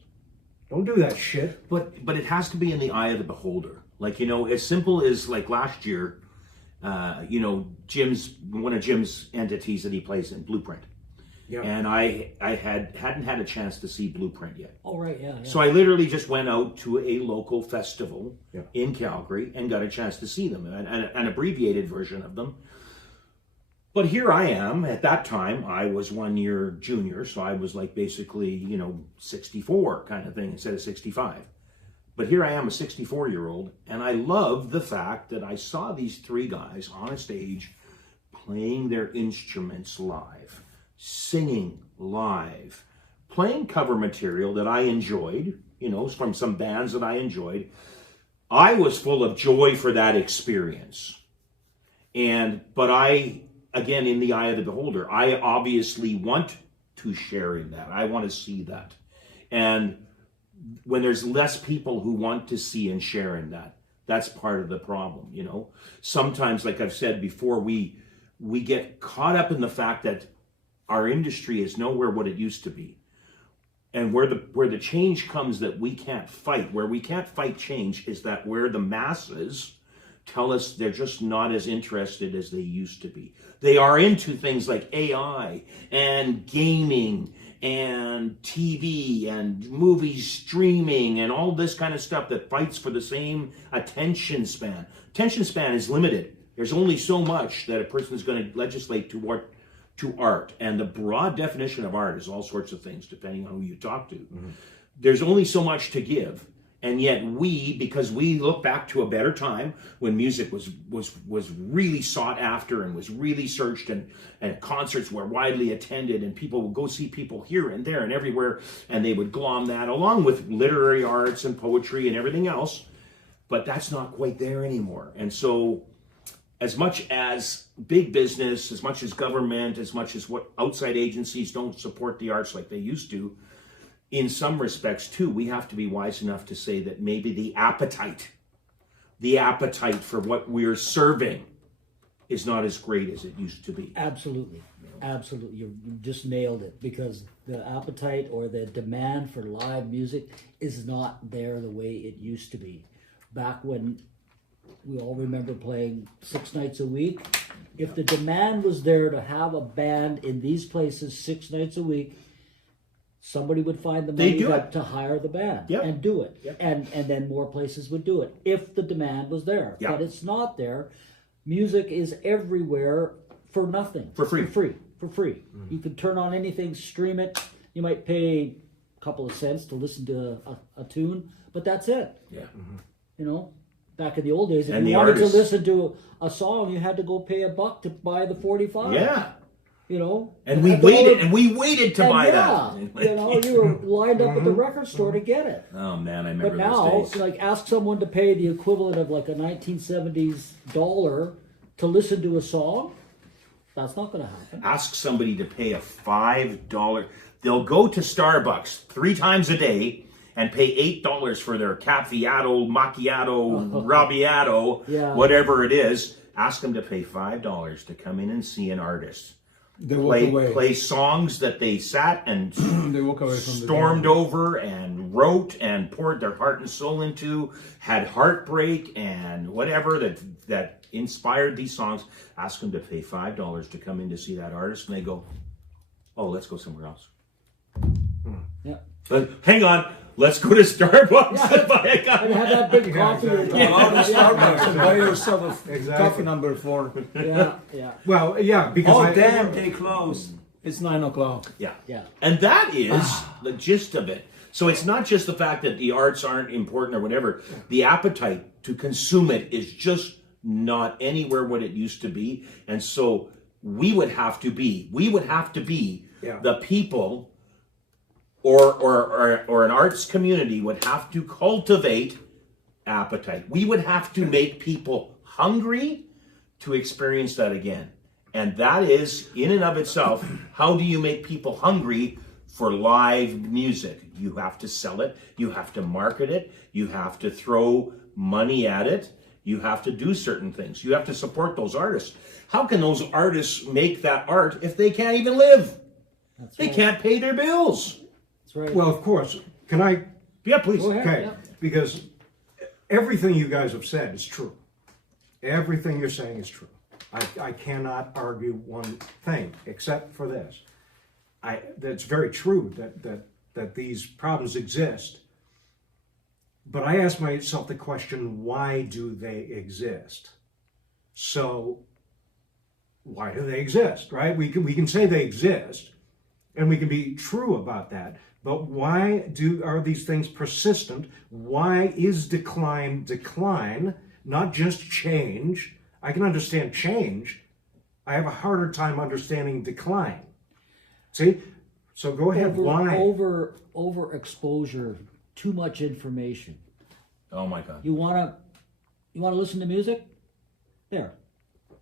Don't do that shit. But it has to be in the eye of the beholder. Like, as simple as like last year, one of Jim's entities that he plays in, Blueprint. Yeah. And I hadn't had a chance to see Blueprint yet. Oh, right, yeah. So I literally just went out to a local festival in Calgary and got a chance to see them, an abbreviated version of them. But here I am. At that time, I was 1 year junior, so I was like basically, 64 kind of thing instead of 65. But here I am, a 64-year-old, and I love the fact that I saw these three guys on a stage playing their instruments live, singing live, playing cover material that I enjoyed, from some bands that I enjoyed. I was full of joy for that experience. But I, again, in the eye of the beholder, I obviously want to share in that. I want to see that. And when there's less people who want to see and share in that, that's part of the problem, Sometimes, like I've said before, we get caught up in the fact that our industry is nowhere what it used to be. And where the change comes that we can't fight, where we can't fight change, is that where the masses tell us they're just not as interested as they used to be. They are into things like AI and gaming and TV and movies streaming and all this kind of stuff that fights for the same attention span. Attention span is limited. There's only so much that a person is going to legislate to art. And the broad definition of art is all sorts of things, depending on who you talk to. Mm-hmm. There's only so much to give. And yet because we look back to a better time when music was really sought after and was really searched, and concerts were widely attended, and people would go see people here and there and everywhere, and they would glom that along with literary arts and poetry and everything else. But that's not quite there anymore. And so as much as big business, as much as government, as much as what outside agencies don't support the arts like they used to, in some respects, too, we have to be wise enough to say that maybe the appetite for what we're serving is not as great as it used to be. Absolutely. Absolutely. You just nailed it, because the appetite or the demand for live music is not there the way it used to be. Back when we all remember playing 6 nights a week, if the demand was there to have a band in these places 6 nights a week, somebody would find the They money do it. to hire the band Yep. and do it. Yep. And then more places would do it if the demand was there. Yeah. But it's not there. Music is everywhere for nothing. For free. For free. You can turn on anything, stream it. You might pay a couple of cents to listen to a tune, but that's it. Yeah. You know, back in the old days, if And you the wanted artists- to listen to a song, you had to go pay $1 to buy the 45. Yeah. You know, And we At the waited, moment- and we waited to and buy yeah, that. you know, you were lined up at the record store to get it. Oh man, I But remember now, those days. like, ask someone to pay the equivalent of like a 1970s dollar to listen to a song. That's not going to happen. Ask somebody to pay a $5. They'll go to Starbucks 3 times a day and pay $8 for their caffeato, macchiato, rabbiato, Yeah. whatever it is. Ask them to pay $5 to come in and see an artist. They walk away. Play songs that they sat and They walk away from stormed the over and wrote and poured their heart and soul into, had heartbreak and whatever that inspired these songs. Ask them to pay $5 to come in to see that artist, and they go, "Oh, let's go somewhere else." Yeah. But hang on, let's go to Starbucks and buy a cup. And have that big coffee. exactly. Go out to Starbucks and buy yourself a Exactly. coffee number 4. Yeah, yeah, Well, yeah, because Oh, damn, they close. It's 9 o'clock. Yeah. yeah. And that is the gist of it. So it's not just the fact that the arts aren't important or whatever. The appetite to consume it is just not anywhere what it used to be. And so we would have to be Yeah. the people or an arts community would have to cultivate appetite. We would have to make people hungry to experience that again. And that is, in and of itself, how do you make people hungry for live music? You have to sell it. You have to market it. You have to throw money at it. You have to do certain things. You have to support those artists. How can those artists make that art if they can't even live? That's They right. can't pay their bills. That's right. well, of course. Can I? Yeah, please. Go ahead. Okay, Yeah. because everything you guys have said is true. Everything you're saying is true. I cannot argue one thing except for this. That's very true that these problems exist. But I ask myself the question, why do they exist? So, why do they exist, right? We can say they exist, and we can be true about that. But why are these things persistent? Why is decline, not just change? I can understand change. I have a harder time understanding decline. See? So go ahead. Why? Overexposure, too much information. Oh my God. You wanna listen to music? There.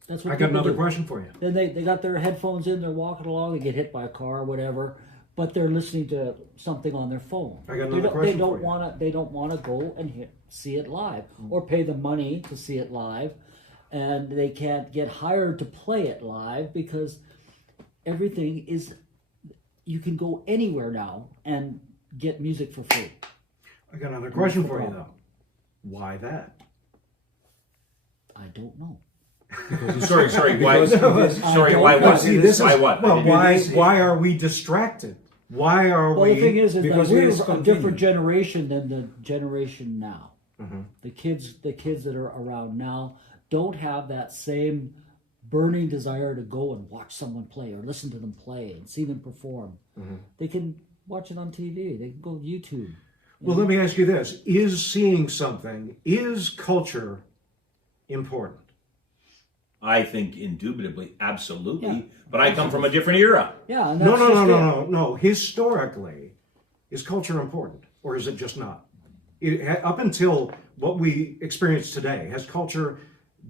That's what I got people another do. question for you. Then they got their headphones in, they're walking along, they get hit by a car or whatever, but they're listening to something on their phone. I got another question for you. They don't wanna go and see it live or pay the money to see it live, and they can't get hired to play it live because everything is. You can go anywhere now and get music for free. I got another question for you, though. Why that? I don't know. Sorry. Why? Sorry. Why? What? See, this Why? is, What? well, I didn't- why are we distracted? Why are Well, we? the thing is that because we're it's a convenient. different generation than the generation now. Mm-hmm. The kids that are around now don't have that same burning desire to go and watch someone play or listen to them play and see them perform. Mm-hmm. They can watch it on TV. They can go to YouTube. Well, let me ask you this: is culture important? I think indubitably, absolutely. Yeah. But I come from a different era. Yeah, and No, that's just it. no. Historically, is culture important, or is it just not? Up until what we experience today, has culture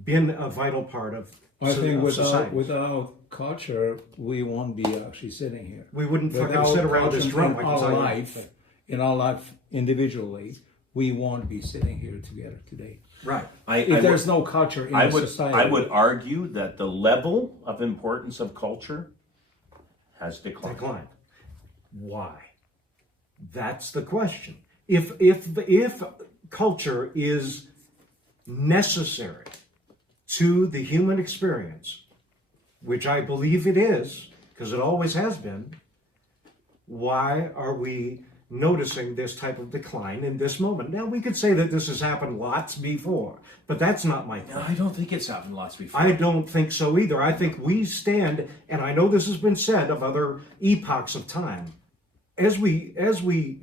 been a vital part of I think society? without culture, we won't be actually sitting here. We wouldn't Without sit around this culture drum. in I can our tell you. life, in our life individually, we won't be sitting here together today. Right. If there's no culture in I society, would argue that the level of importance of culture has declined. Decline. Why? That's the question. If culture is necessary to the human experience, which I believe it is, because it always has been, why are we noticing this type of decline in this moment? Now, we could say that this has happened lots before, but that's not my point. No, I don't think it's happened lots before. I don't think so either. I think we stand, and I know this has been said of other epochs of time, as we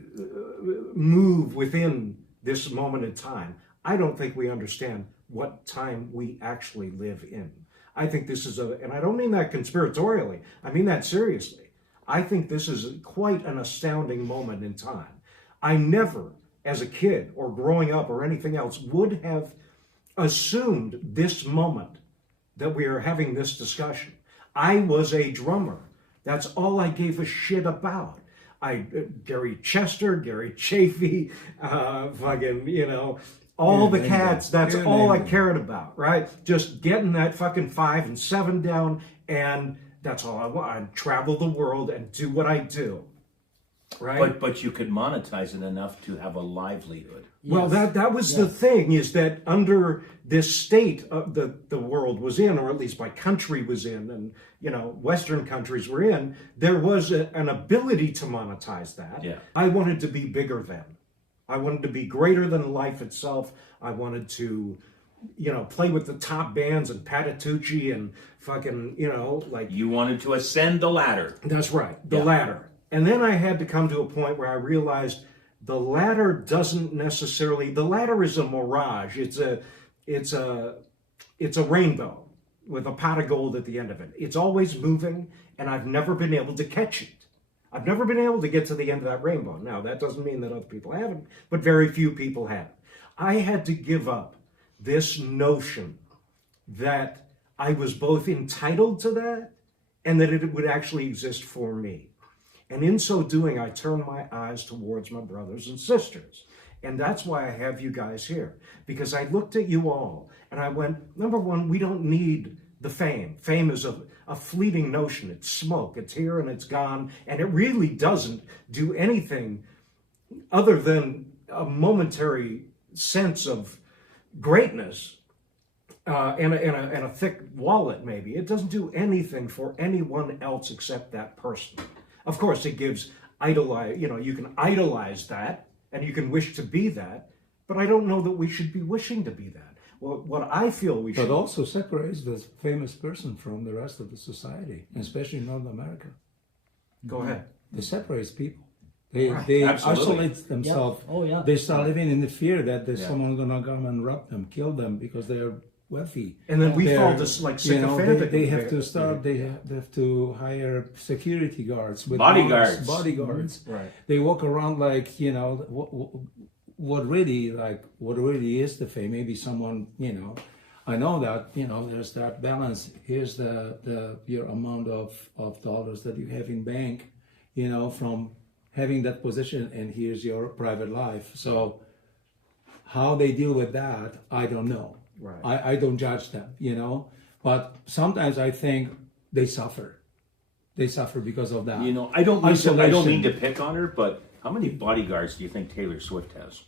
move within this moment in time, I don't think we understand what time we actually live in. I think this is and I don't mean that conspiratorially, I mean that seriously. I think this is quite an astounding moment in time. I never, as a kid or growing up or anything else, would have assumed this moment that we are having this discussion. I was a drummer. That's all I gave a shit about. Gary Chester, Gary Chafee, all the cats, that's all I cared about, right? Just getting that fucking 5 and 7 down, and that's all I want. I travel the world and do what I do, right? But you could monetize it enough to have a livelihood. Well, that was the thing, is that under this state the world was in, or at least my country was in, and Western countries were in, there was an ability to monetize that. Yeah. I wanted to be bigger than. I wanted to be greater than life itself. I wanted to, play with the top bands and Patitucci and fucking, You wanted to ascend the ladder. That's right, the ladder. And then I had to come to a point where I realized the ladder doesn't necessarily, the ladder is a mirage. It's a rainbow with a pot of gold at the end of it. It's always moving, and I've never been able to catch it. I've never been able to get to the end of that rainbow. Now, that doesn't mean that other people haven't, but very few people have. I had to give up this notion that I was both entitled to that and that it would actually exist for me. And in so doing, I turned my eyes towards my brothers and sisters. And that's why I have you guys here. Because I looked at you all and I went, number one, we don't need the fame. Fame is a fleeting notion. It's smoke. It's here and it's gone. And it really doesn't do anything other than a momentary sense of greatness and a thick wallet, maybe. It doesn't do anything for anyone else except that person. Of course, it gives you can idolize that and you can wish to be that, but I don't know that we should be wishing to be that. Well, what I feel we should... But also separates the famous person from the rest of the society, especially in North America. Go ahead. It separates people. They Absolutely. isolate themselves. Yeah. Oh, yeah. They start living in the fear that there's someone going to come and rob them, kill them because they're wealthy. And then we fall to sycophantic. They have to start. They have to hire security guards with Bodyguards. Bodyguards. Mm-hmm. Right. They walk around like what really is the fame. Maybe someone I know that there's that balance. Here's your amount of dollars that you have in bank, from having that position, and here's your private life. So how they deal with that, I don't know. Right. I don't judge them, but sometimes I think they suffer. They suffer because of that. I don't mean to pick on her, but how many bodyguards do you think Taylor Swift has?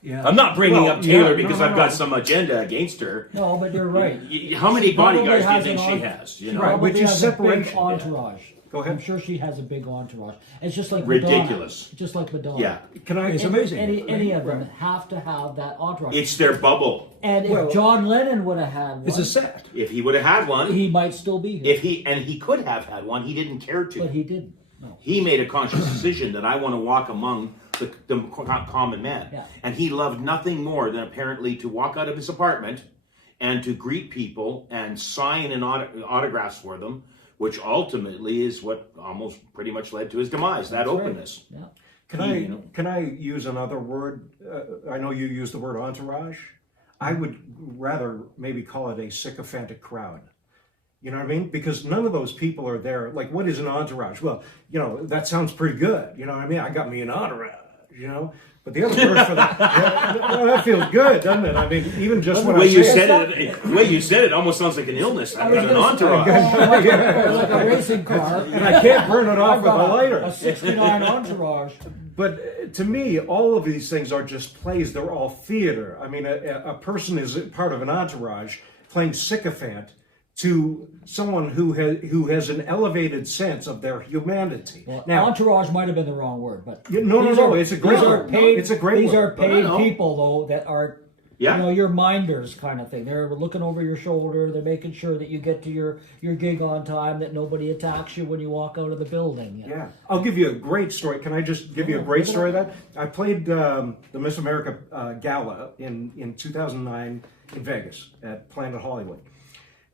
Yeah. I'm not bringing up Taylor because I've got some agenda against her. No, but you're right. How many bodyguards do you has think an she has? Right, Probably which is has a big separation. entourage. Go ahead. I'm sure she has a big entourage. It's just like Ridiculous. Madonna. Just like Madonna. Yeah. It's amazing. Any of them have to have that entourage. It's their bubble. And if John Lennon would have had one, It's a set. If he would have had one, he might still be here. he could have had one, he didn't care to. But he didn't. No. He made a conscious decision that I want to walk among the common man. Yeah. And he loved nothing more than apparently to walk out of his apartment and to greet people and sign autographs for them, which ultimately is what almost pretty much led to his demise, that openness. Yeah. Can I use another word? I know you use the word entourage. I would rather maybe call it a sycophantic crowd. You know what I mean? Because none of those people are there. Like, what is an entourage? Well, that sounds pretty good. You know what I mean? I got me an entourage, But the other word for that, that feels good, doesn't it? I mean, even just when The way you said it almost sounds like an illness. I've got an entourage. Like a racing car. And I can't burn it off with a lighter. A 69 entourage. But to me, all of these things are just plays. They're all theater. I mean, a person is part of an entourage playing sycophant to someone who has an elevated sense of their humanity. Well, Now, entourage might have been the wrong word, but no, it's a great word. It's a great These word. are paid people though that are, Yeah. your minders kind of thing. They're looking over your shoulder. They're making sure that you get to your gig on time, that nobody attacks you when you walk out of the building. Yeah, I'll give you a great story. Can I just give you a great story of that? I played the Miss America Gala in 2009 in Vegas at Planet Hollywood.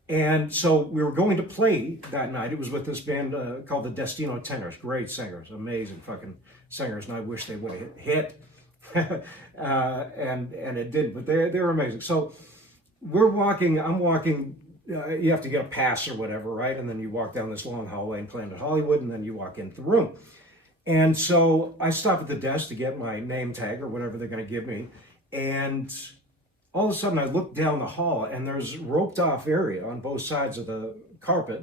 And so we were going to play that night. It was with this band called the Destino Tenors. Great singers, amazing fucking singers, and I wish they would have hit. And it didn't, but they're amazing. So I'm walking. You have to get a pass or whatever, right? And then you walk down this long hallway in Planet Hollywood, and then you walk into the room. And so I stop at the desk to get my name tag or whatever they're going to give me, and all of a sudden I look down the hall, and there's roped off area on both sides of the carpet,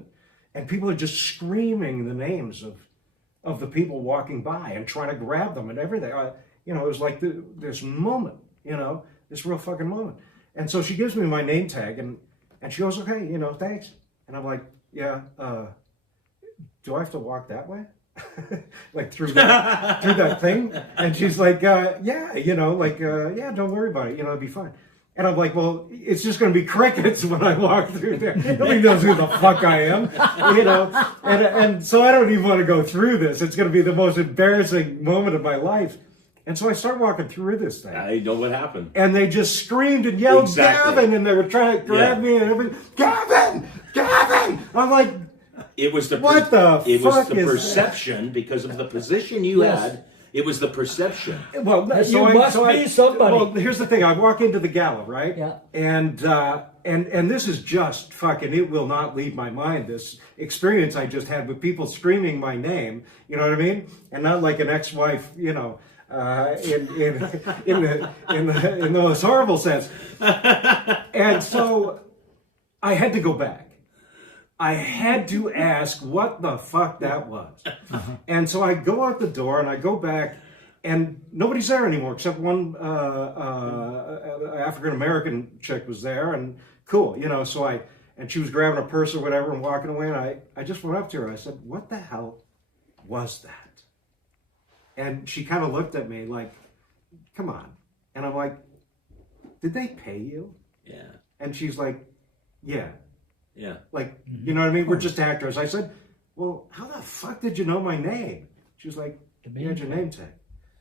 and people are just screaming the names of the people walking by and trying to grab them and everything. It was like this moment, this real fucking moment. And so she gives me my name tag, and she goes, okay, thanks. And I'm like, yeah, do I have to walk that way? Like through that thing? And she's like, yeah, yeah, don't worry about it, it'll be fine. And I'm like, well, it's just going to be crickets when I walk through there. Nobody knows who the fuck I am, And so I don't even want to go through this. It's going to be the most embarrassing moment of my life. And so I start walking through this thing. I know what happened. And they just screamed and yelled, Exactly. Gavin! And they were trying to grab me and everything. Gavin! I'm like, It was the what the It was fuck the is perception because of the position you Yes. had. It was the perception. well, You must be somebody. Well, here's the thing. I walk into the gala, right? Yeah. And this is just fucking. It will not leave my mind. This experience I just had with people screaming my name. You know what I mean? And not like an ex-wife. In the most horrible sense. And so I had to go back. I had to ask what the fuck that was. And so I go out the door and I go back, and nobody's there anymore except one African-American chick was there, and cool, and she was grabbing a purse or whatever and walking away, and I just went up to her and I said, what the hell was that? And she kind of looked at me like, come on. And I'm like, did they pay you? Yeah. And she's like, yeah. Yeah. Like, you know what I mean? We're just actors. I said, well, how the fuck did you know my name? She was like, you had your name tag.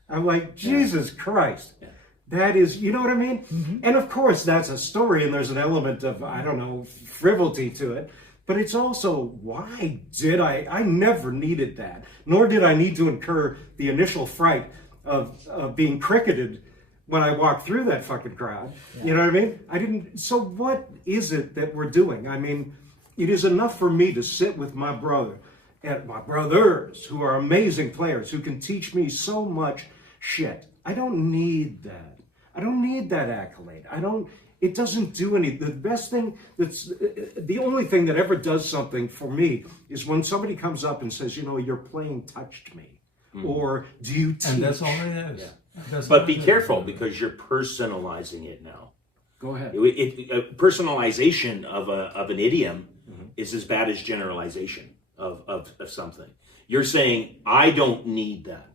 I'm like, Jesus Christ. Yeah. That is, you know what I mean? And of course, that's a story, and there's an element of, I don't know, frivolity to it. But it's also, why did I never needed that. Nor did I need to incur the initial fright of being cricketed when I walked through that fucking crowd. Yeah. You know what I mean? I didn't. So what is it that we're doing? I mean, it is enough for me to sit with my brother and my brothers who are amazing players who can teach me so much shit. I don't need that. I don't need that accolade. It doesn't do any. The best thing the only thing that ever does something for me is when somebody comes up and says, your playing touched me. Or do you teach? And that's all it is. Yeah. But be careful because you're personalizing it now. Go ahead. Personalization of an idiom is as bad as generalization of something. You're saying, I don't need that.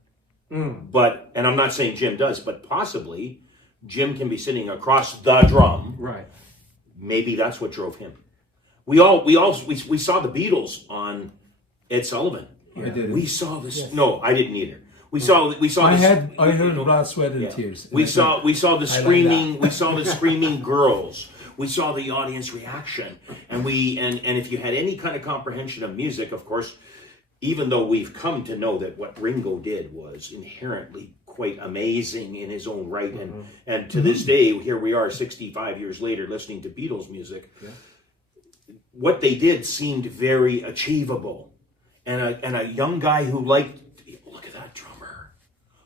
But, and I'm not saying Jim does, but possibly Jim can be sitting across the drum. Right. Maybe that's what drove him. We saw the Beatles on Ed Sullivan. I did. We saw this. Yes. No, I didn't either. We saw. I heard blood, sweat, and tears. We saw the screaming. We saw the screaming girls. We saw the audience reaction, and if you had any kind of comprehension of music, of course, even though we've come to know that what Ringo did was inherently quite amazing in his own right, and to this day, here we are, 65 years later, listening to Beatles music. Yeah. What they did seemed very achievable, and a young guy who liked. Look at that drummer.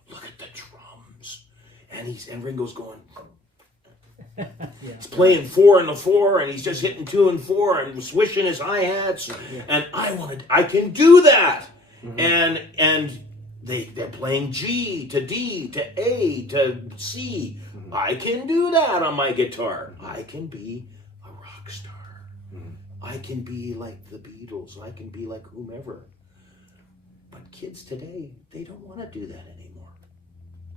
Look at the drums. And Ringo's going. He's playing 4 and the 4, and he's just hitting 2 and 4 and swishing his hi-hats. Yeah. And I can do that. And they're playing G to D to A to C. I can do that on my guitar. I can be a rock star. I can be like the Beatles. I can be like whomever. But kids today, they don't want to do that anymore.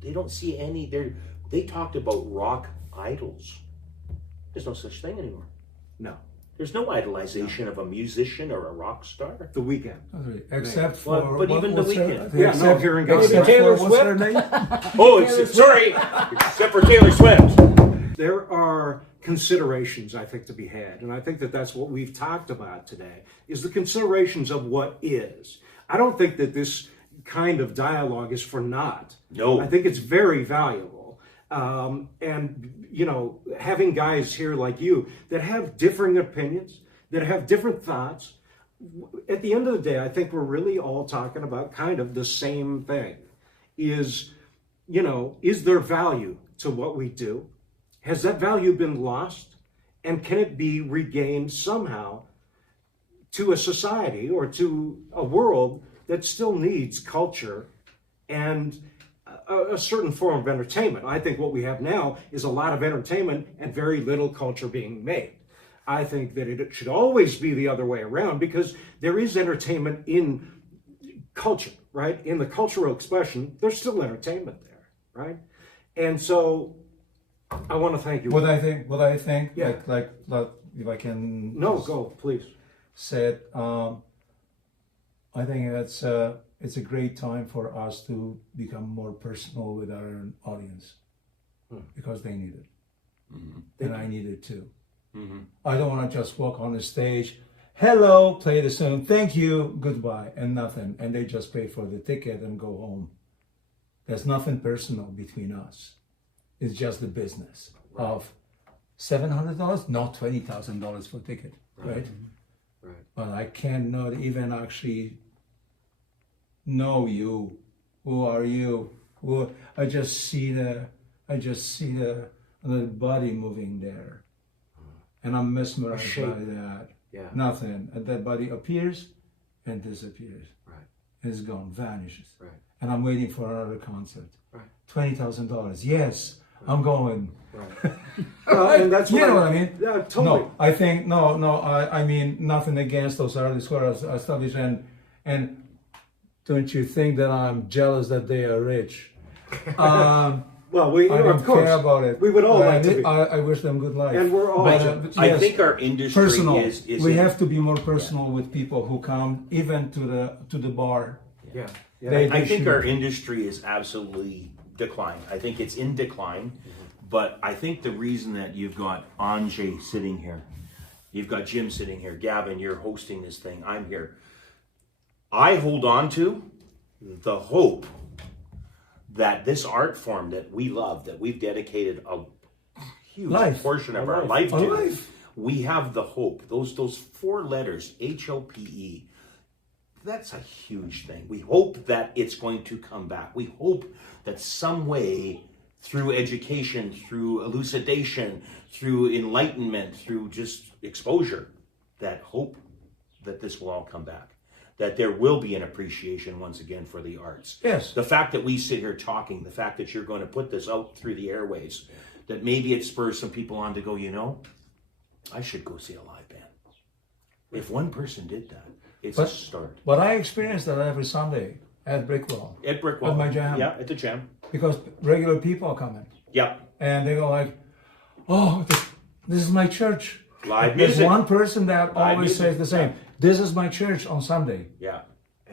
They don't see any. They talked about rock idols. There's no such thing anymore. No. There's no idolization of a musician or a rock star. The Weeknd. Except for But even The Weeknd. Weeknd. Yeah, no, hearing guys. Except Taylor for, what's Swift? her name? Oh, sorry. Except for Taylor Swift. There are considerations, I think, to be had. And I think that that's what we've talked about today, is the considerations of what is. I don't think that this kind of dialogue is for naught. No. I think it's very valuable. And, you know, having guys here like you that have differing opinions, that have different thoughts, at the end of the day, I think we're really all talking about kind of the same thing. Is, you know, is there value to what we do? Has that value been lost? And can it be regained somehow to a society or to a world that still needs culture and a certain form of entertainment? I think what we have now is a lot of entertainment and very little culture being made. I think that it should always be the other way around, because there is entertainment in culture, right? In the cultural expression, there's still entertainment there, right? And so I want to thank you. What I think, Yeah. like if I can. No, just go, please. say it. I think it's a great time for us to become more personal with our audience, because they need it, and I need it too. I don't want to just walk on the stage, hello, play the song, thank you, goodbye, and nothing, and they just pay for the ticket and go home. There's nothing personal between us. It's just the business of $700, not $20,000 for a ticket, right? Right. But I cannot even actually know you. Who are you? I just see the body moving there, and I'm mesmerized by that. Yeah. Nothing, and that body appears and disappears. Right. It's gone, vanishes. Right. And I'm waiting for another concert. Right. $20,000. Yes, I'm going. Right. Well, and that's You know what I mean? Yeah, totally. No, I think I mean nothing against those artists who are established, and don't you think that I'm jealous that they are rich? Well, we I don't of course care about it. We would all like to be. I wish them good life. And we're all- But, I yes, think our industry personal. is We have to be more personal with people who come even to the bar. Yeah. Yeah. They I think should. our industry is absolutely declined. I think it's in decline, but I think the reason that you've got Anjay sitting here, you've got Jim sitting here, Gavin, you're hosting this thing, I'm here. I hold on to the hope that this art form that we love, that we've dedicated a huge Life. portion of Our our life. life Our to, life. we have the hope. Those 4 letters, HOPE, that's a huge thing. We hope that it's going to come back. We hope that some way, through education, through elucidation, through enlightenment, through just exposure, that hope that this will all come back. That there will be an appreciation once again for the arts. Yes. The fact that we sit here talking, the fact that you're going to put this out through the airways, that maybe it spurs some people on to go, you know, I should go see a live band. If one person did that, it's a start. But I experience that every Sunday at Brickwall. At Brickwall. At my jam. Yeah, at the jam. Because regular people are coming. Yeah. And they go like, oh, this is my church. Live There's music. one person that Live always music. says the same. This is my church on Sunday. Yeah.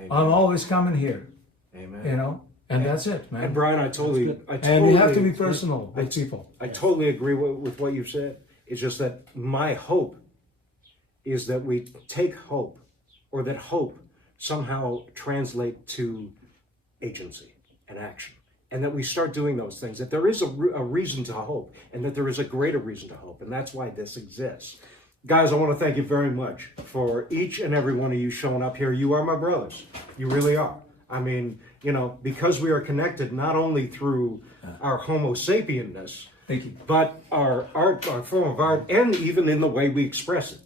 I'm always coming here, Amen. you know, and that's it, man. And Brian, I totally And we have to be personal with people. I totally agree with what you said. It's just that my hope is that we take hope, or that hope somehow translate to agency and action, and that we start doing those things, that there is a reason to hope, and that there is a greater reason to hope, and that's why this exists. Guys, I want to thank you very much for each and every one of you showing up here. You are my brothers. You really are. I mean, you know, because we are connected not only through our Homo sapienness, Thank you. but our art, our form of art, and even in the way we express it.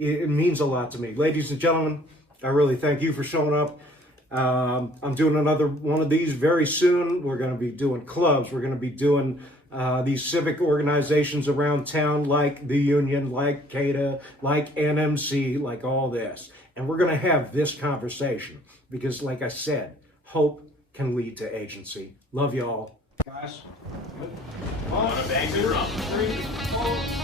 It means a lot to me. Ladies and gentlemen, I really thank you for showing up. I'm doing another one of these very soon. We're going to be doing clubs. We're going to be doing these civic organizations around town, like the Union, like CADA, like NMC, like all this. And we're going to have this conversation because, like I said, hope can lead to agency. Love y'all. Guys, good. 1, 2, 3, 4.